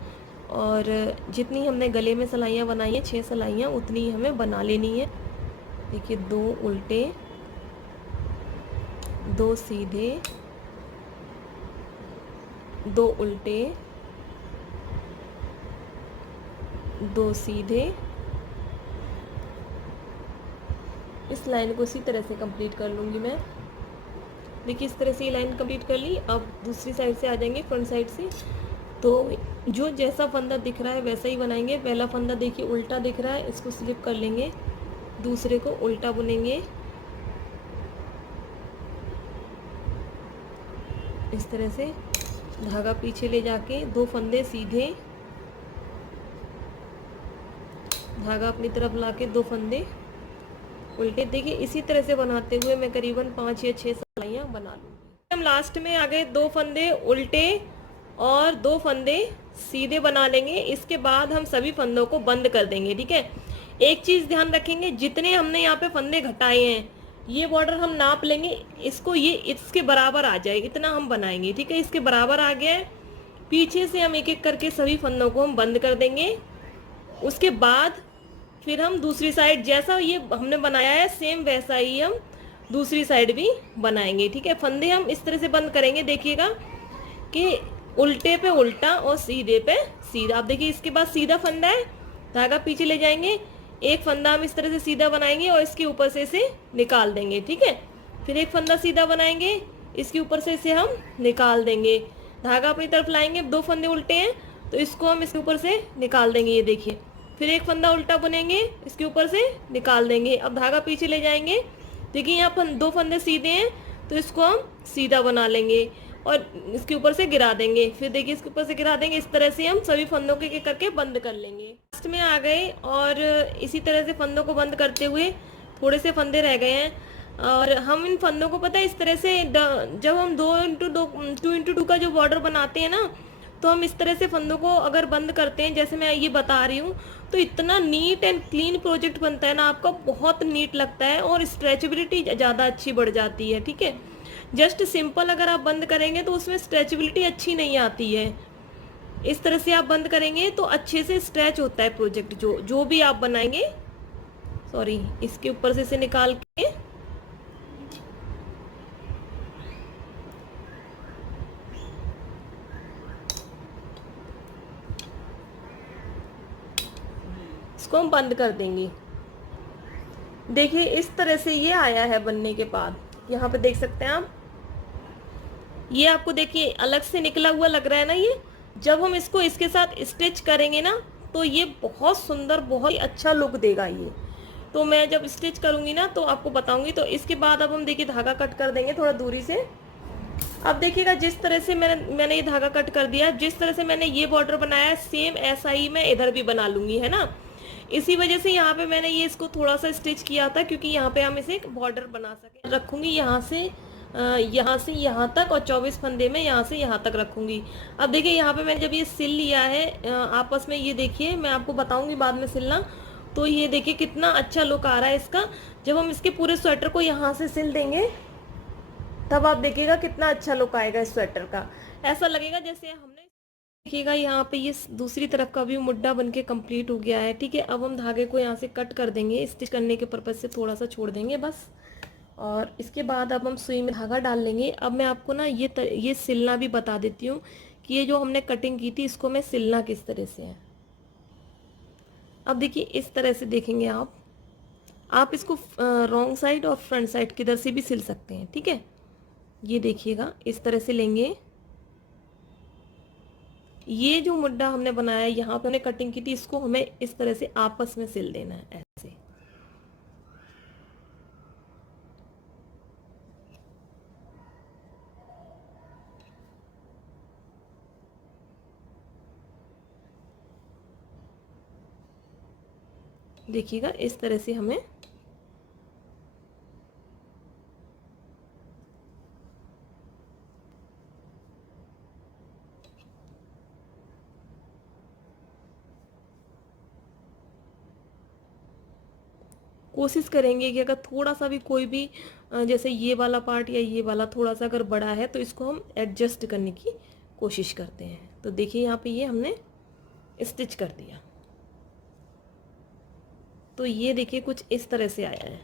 और जितनी हमने गले में सिलाइयाँ बनाई हैं 6 सिलाइयाँ, उतनी ही हमें बना लेनी है। देखिए 2 उल्टे 2 सीधे, 2 उल्टे 2 सीधे। इस लाइन को इसी तरह से कंप्लीट कर लूँगी मैं। देखिए इस तरह से ये लाइन कंप्लीट कर ली। अब दूसरी साइड से आ जाएंगे, फ्रंट साइड से। तो जो जैसा फंदा दिख रहा है वैसा ही बनाएंगे। पहला फंदा देखिए उल्टा दिख रहा है, इसको स्लिप कर लेंगे, दूसरे को उल्टा बुनेंगे इस तरह से, धागा पीछे ले जाके 2 फंदे सीधे, धागा अपनी तरफ लाके 2 फंदे उल्टे। देखिए इसी तरह से बनाते हुए मैं करीबन 5 या 6 सिलाइयाँ बना लूँगी। हम लास्ट में आ गए 2 फंदे उल्टे और 2 फंदे सीधे बना लेंगे। इसके बाद हम सभी फंदों को बंद कर देंगे, ठीक है। एक चीज़ ध्यान रखेंगे, जितने हमने यहाँ पे फंदे घटाए हैं ये बॉर्डर हम नाप लेंगे, इसको ये इसके बराबर आ जाए, इतना हम बनाएंगे, ठीक है। इसके बराबर आ गया है। पीछे से हम एक एक करके सभी फंदों को हम बंद कर देंगे। उसके बाद फिर हम दूसरी साइड जैसा ये हमने बनाया है सेम वैसा ही हम दूसरी साइड भी बनाएंगे, ठीक है। फंदे हम इस तरह से बंद करेंगे, देखिएगा कि उल्टे पे उल्टा और सीधे पे सीधा। आप देखिए इसके बाद सीधा फंदा है, धागा पीछे ले जाएंगे, एक फंदा हम इस तरह से सीधा बनाएंगे और इसके ऊपर से इसे निकाल देंगे, ठीक है। फिर एक फंदा सीधा बनाएंगे, इसके ऊपर से इसे हम निकाल देंगे, धागा अपनी तरफ लाएंगे। 2 फंदे उल्टे हैं तो इसको हम इसके ऊपर से निकाल देंगे, ये देखिए। फिर एक फंदा उल्टा बुनेंगे, इसके ऊपर से निकाल देंगे। अब धागा पीछे ले जाएंगे, देखिए यहाँ 2 फंदे सीधे हैं तो इसको हम सीधा बना लेंगे और इसके ऊपर से गिरा देंगे। फिर देखिए इसके ऊपर से गिरा देंगे। इस तरह से हम सभी फंदों के करके बंद कर लेंगे। लास्ट में आ गए और इसी तरह से फंदों को बंद करते हुए थोड़े से फंदे रह गए हैं और हम इन फंदों को पता है इस तरह से जब हम 2x2 का जो बॉर्डर बनाते हैं ना, तो हम इस तरह से फंदों को अगर बंद करते हैं जैसे मैं ये बता रही हूँ, तो इतना नीट एंड क्लीन प्रोजेक्ट बनता है ना, आपका बहुत नीट लगता है और स्ट्रेचेबिलिटी ज़्यादा अच्छी बढ़ जाती है, ठीक है। जस्ट सिंपल अगर आप बंद करेंगे तो उसमें स्ट्रेचेबिलिटी अच्छी नहीं आती है। इस तरह से आप बंद करेंगे तो अच्छे से स्ट्रेच होता है प्रोजेक्ट जो भी आप बनाएंगे। सॉरी, इसके ऊपर से इसे निकाल के इसको हम बंद कर देंगे। देखिए इस तरह से ये आया है बनने के बाद। यहाँ पे देख सकते हैं आप, ये आपको देखिए अलग से निकला हुआ लग रहा है ना, ये जब हम इसको इसके साथ स्टिच करेंगे ना, तो ये बहुत सुंदर, बहुत ही अच्छा लुक देगा ये। तो मैं जब स्टिच करूँगी ना तो आपको बताऊँगी। तो इसके बाद अब हम देखिए धागा कट कर देंगे थोड़ा दूरी से। अब देखिएगा जिस तरह से मैंने ये धागा कट कर दिया, जिस तरह से मैंने ये बॉर्डर बनाया है सेम ऐसा ही मैं इधर भी बना लूँगी, है ना। इसी वजह से यहाँ पे मैंने ये इसको थोड़ा सा स्टिच किया था, क्योंकि यहाँ पे हम इसे एक बॉर्डर बना सकें। रखूँगी यहाँ से यहाँ तक, और 24 फंदे में यहाँ से यहाँ तक रखूँगी। अब देखिए यहाँ पे मैंने जब ये सिल लिया है आपस में, ये देखिए मैं आपको बताऊँगी बाद में सिलना। तो ये देखिए कितना अच्छा लुक आ रहा है इसका। जब हम इसके पूरे स्वेटर को यहाँ से सिल देंगे तब आप देखिएगा कितना अच्छा लुक आएगा इस स्वेटर का। ऐसा लगेगा जैसे हमने, देखिएगा यहाँ पे ये दूसरी तरफ का भी मुड्डा बनके कंप्लीट हो गया है। ठीक है, अब हम धागे को यहाँ से कट कर देंगे, स्टिच करने के पर्पज से थोड़ा सा छोड़ देंगे बस। और इसके बाद अब हम सुई में धागा डाल लेंगे। अब मैं आपको ना ये सिलना भी बता देती हूँ कि ये जो हमने कटिंग की थी इसको मैं सिलना किस तरह से है। अब देखिए इस तरह से देखेंगे आप इसको रॉन्ग साइड और फ्रंट साइड किधर से भी सिल सकते हैं। ठीक है, ये देखिएगा इस तरह से लेंगे। ये जो मुड्डा हमने बनाया है यहाँ पे हमने कटिंग की थी, इसको हमें इस तरह से आपस में सिल देना है ऐसे। देखिएगा इस तरह से हमें कोशिश करेंगे कि अगर थोड़ा सा भी कोई भी जैसे ये वाला पार्ट या ये वाला थोड़ा सा अगर बड़ा है तो इसको हम एडजस्ट करने की कोशिश करते हैं। तो देखिए यहाँ पे ये हमने स्टिच कर दिया। तो ये देखिए कुछ इस तरह से आया है।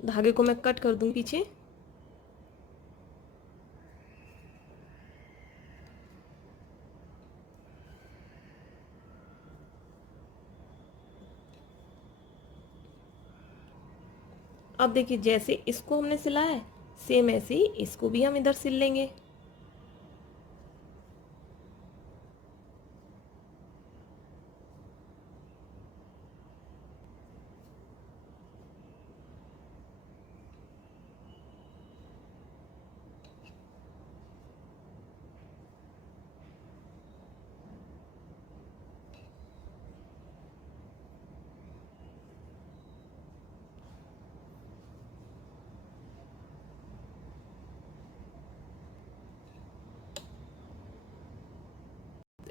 धागे को मैं कट कर दूं पीछे। अब देखिए जैसे इसको हमने सिला है सेम ऐसे ही इसको भी हम इधर सिल लेंगे।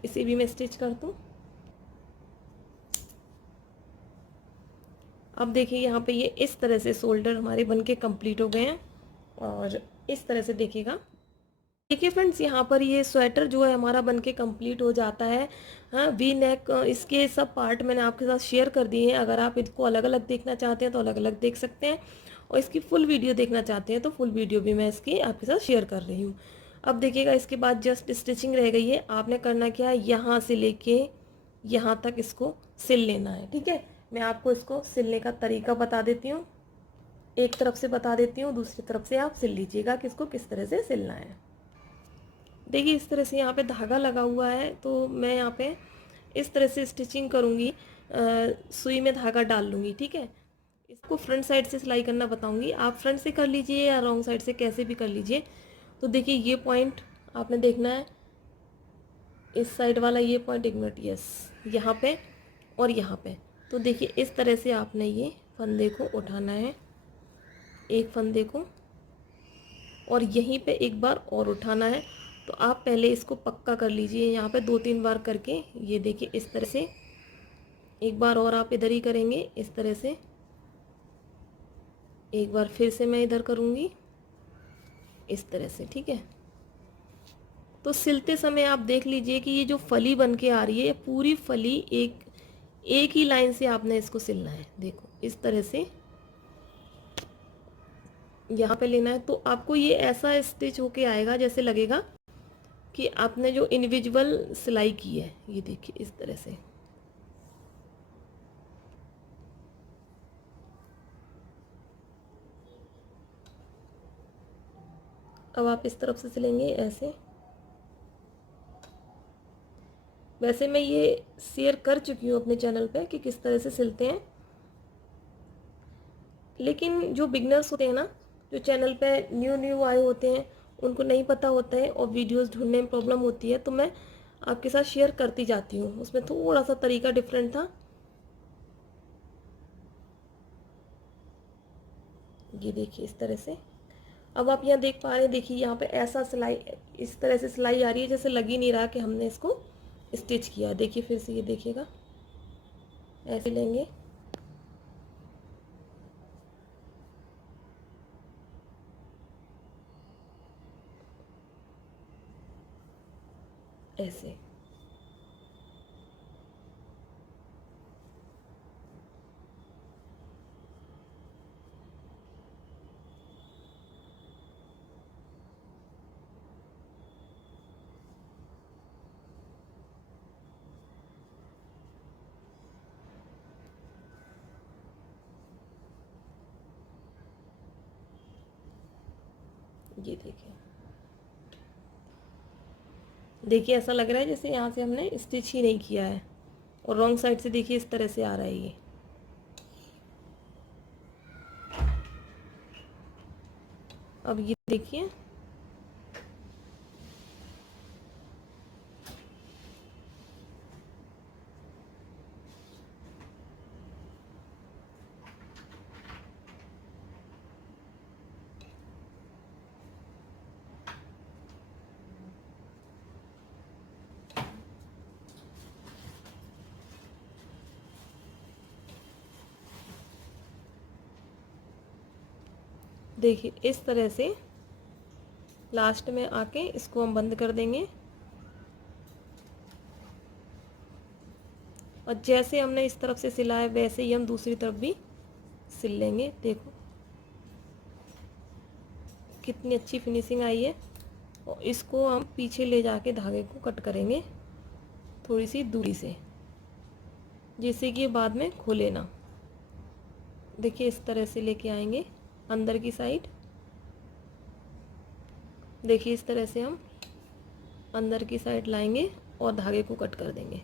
इसे भी मैं स्टिच कर दूं। अब देखिए यहाँ पे ये इस तरह से शोल्डर हमारे बनके कंप्लीट हो गए हैं। और इस तरह से देखिएगा, देखिए फ्रेंड्स यहाँ पर ये स्वेटर जो है हमारा बनके कंप्लीट हो जाता है। हाँ, वी नेक इसके सब पार्ट मैंने आपके साथ शेयर कर दिए हैं। अगर आप इसको अलग अलग देखना चाहते हैं तो अलग अलग देख सकते हैं, और इसकी फुल वीडियो देखना चाहते हैं तो फुल वीडियो भी मैं इसकी आपके साथ शेयर कर रही हूँ। अब देखिएगा इसके बाद जस्ट स्टिचिंग रह गई है। आपने करना क्या है, यहाँ से लेके यहाँ तक इसको सिल लेना है। ठीक है, मैं आपको इसको सिलने का तरीका बता देती हूँ। एक तरफ से बता देती हूँ, दूसरी तरफ से आप सिल लीजिएगा कि इसको किस तरह से सिलना है। देखिए इस तरह से यहाँ पे धागा लगा हुआ है, तो मैं यहाँ पे इस तरह से स्टिचिंग करूँगी, सुई में धागा डाल लूँगी। ठीक है, इसको फ्रंट साइड से सिलाई करना बताऊँगी, आप फ्रंट से कर लीजिए या रॉन्ग साइड से कैसे भी कर लीजिए। तो देखिए ये पॉइंट आपने देखना है, इस साइड वाला ये पॉइंट, एक मिनट, यस, यहाँ पे और यहाँ पे। तो देखिए इस तरह से आपने ये फंदे को उठाना है, एक फंदे को, और यहीं पे एक बार और उठाना है। तो आप पहले इसको पक्का कर लीजिए यहाँ पे 2-3 बार करके। ये देखिए इस तरह से एक बार और आप इधर ही करेंगे, इस तरह से एक बार फिर से मैं इधर करूँगी इस तरह से। ठीक है, तो सिलते समय आप देख लीजिए कि ये जो फली बन के आ रही है, पूरी फली एक ही लाइन से आपने इसको सिलना है। देखो इस तरह से यहाँ पे लेना है, तो आपको ये ऐसा स्टिच होके आएगा जैसे लगेगा कि आपने जो इंडिविजुअल सिलाई की है। ये देखिए इस तरह से। अब आप इस तरफ से सिलेंगे ऐसे। वैसे मैं ये शेयर कर चुकी हूँ अपने चैनल पे कि किस तरह से सिलते हैं, लेकिन जो बिगनर्स होते हैं ना, जो चैनल पे न्यू न्यू आए होते हैं, उनको नहीं पता होता है और वीडियोस ढूंढने में प्रॉब्लम होती है, तो मैं आपके साथ शेयर करती जाती हूँ। उसमें थोड़ा सा तरीका डिफरेंट था। ये देखिए इस तरह से। अब आप यहाँ देख पा रहे हैं, देखिए यहाँ पे ऐसा सिलाई, इस तरह से सिलाई आ रही है जैसे लग ही नहीं रहा कि हमने इसको स्टिच किया। देखिए फिर से ये देखिएगा, ऐसे लेंगे, ऐसे। ये देखिए, देखिए ऐसा लग रहा है जैसे यहाँ से हमने स्टिच ही नहीं किया है, और रॉन्ग साइड से देखिए इस तरह से आ रहा है ये। अब ये देखिए, देखिए इस तरह से लास्ट में आके इसको हम बंद कर देंगे, और जैसे हमने इस तरफ से सिला है वैसे ही हम दूसरी तरफ भी सिल लेंगे। देखो कितनी अच्छी फिनिशिंग आई है। और इसको हम पीछे ले जाके धागे को कट करेंगे थोड़ी सी दूरी से, जिससे कि ये बाद में खुले ना। देखिए इस तरह से लेके आएंगे अंदर की साइड। देखिए इस तरह से हम अंदर की साइड लाएंगे और धागे को कट कर देंगे।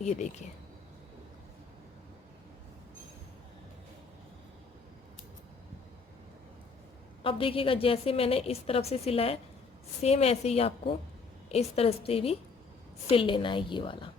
ये देखिए, अब देखिएगा जैसे मैंने इस तरफ से सिला है, सेम ऐसे ही आपको इस तरह से भी सिल लेना है ये वाला।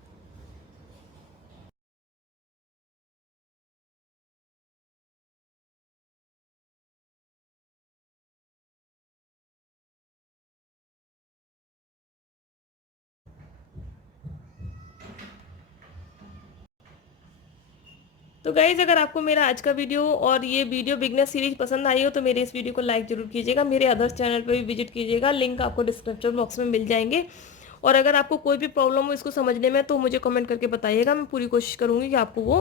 तो गाइज, अगर आपको मेरा आज का वीडियो और ये वीडियो बिगनर सीरीज पसंद आई हो तो मेरे इस वीडियो को लाइक जरूर कीजिएगा। मेरे अदर्स चैनल पर भी विजिट कीजिएगा, लिंक आपको डिस्क्रिप्शन बॉक्स में मिल जाएंगे। और अगर आपको कोई भी प्रॉब्लम हो इसको समझने में तो मुझे कमेंट करके बताइएगा, मैं पूरी कोशिश करूँगी कि आपको वो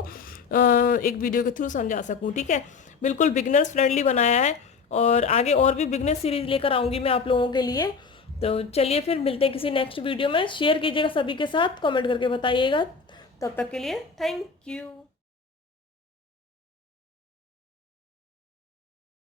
एक वीडियो के थ्रू समझा सकूँ। ठीक है, बिल्कुल बिगनर्स फ्रेंडली बनाया है, और आगे और भी बिगनर सीरीज लेकर आऊँगी मैं आप लोगों के लिए। तो चलिए फिर मिलते हैं किसी नेक्स्ट वीडियो में। शेयर कीजिएगा सभी के साथ, कमेंट करके बताइएगा। तब तक के लिए थैंक यू।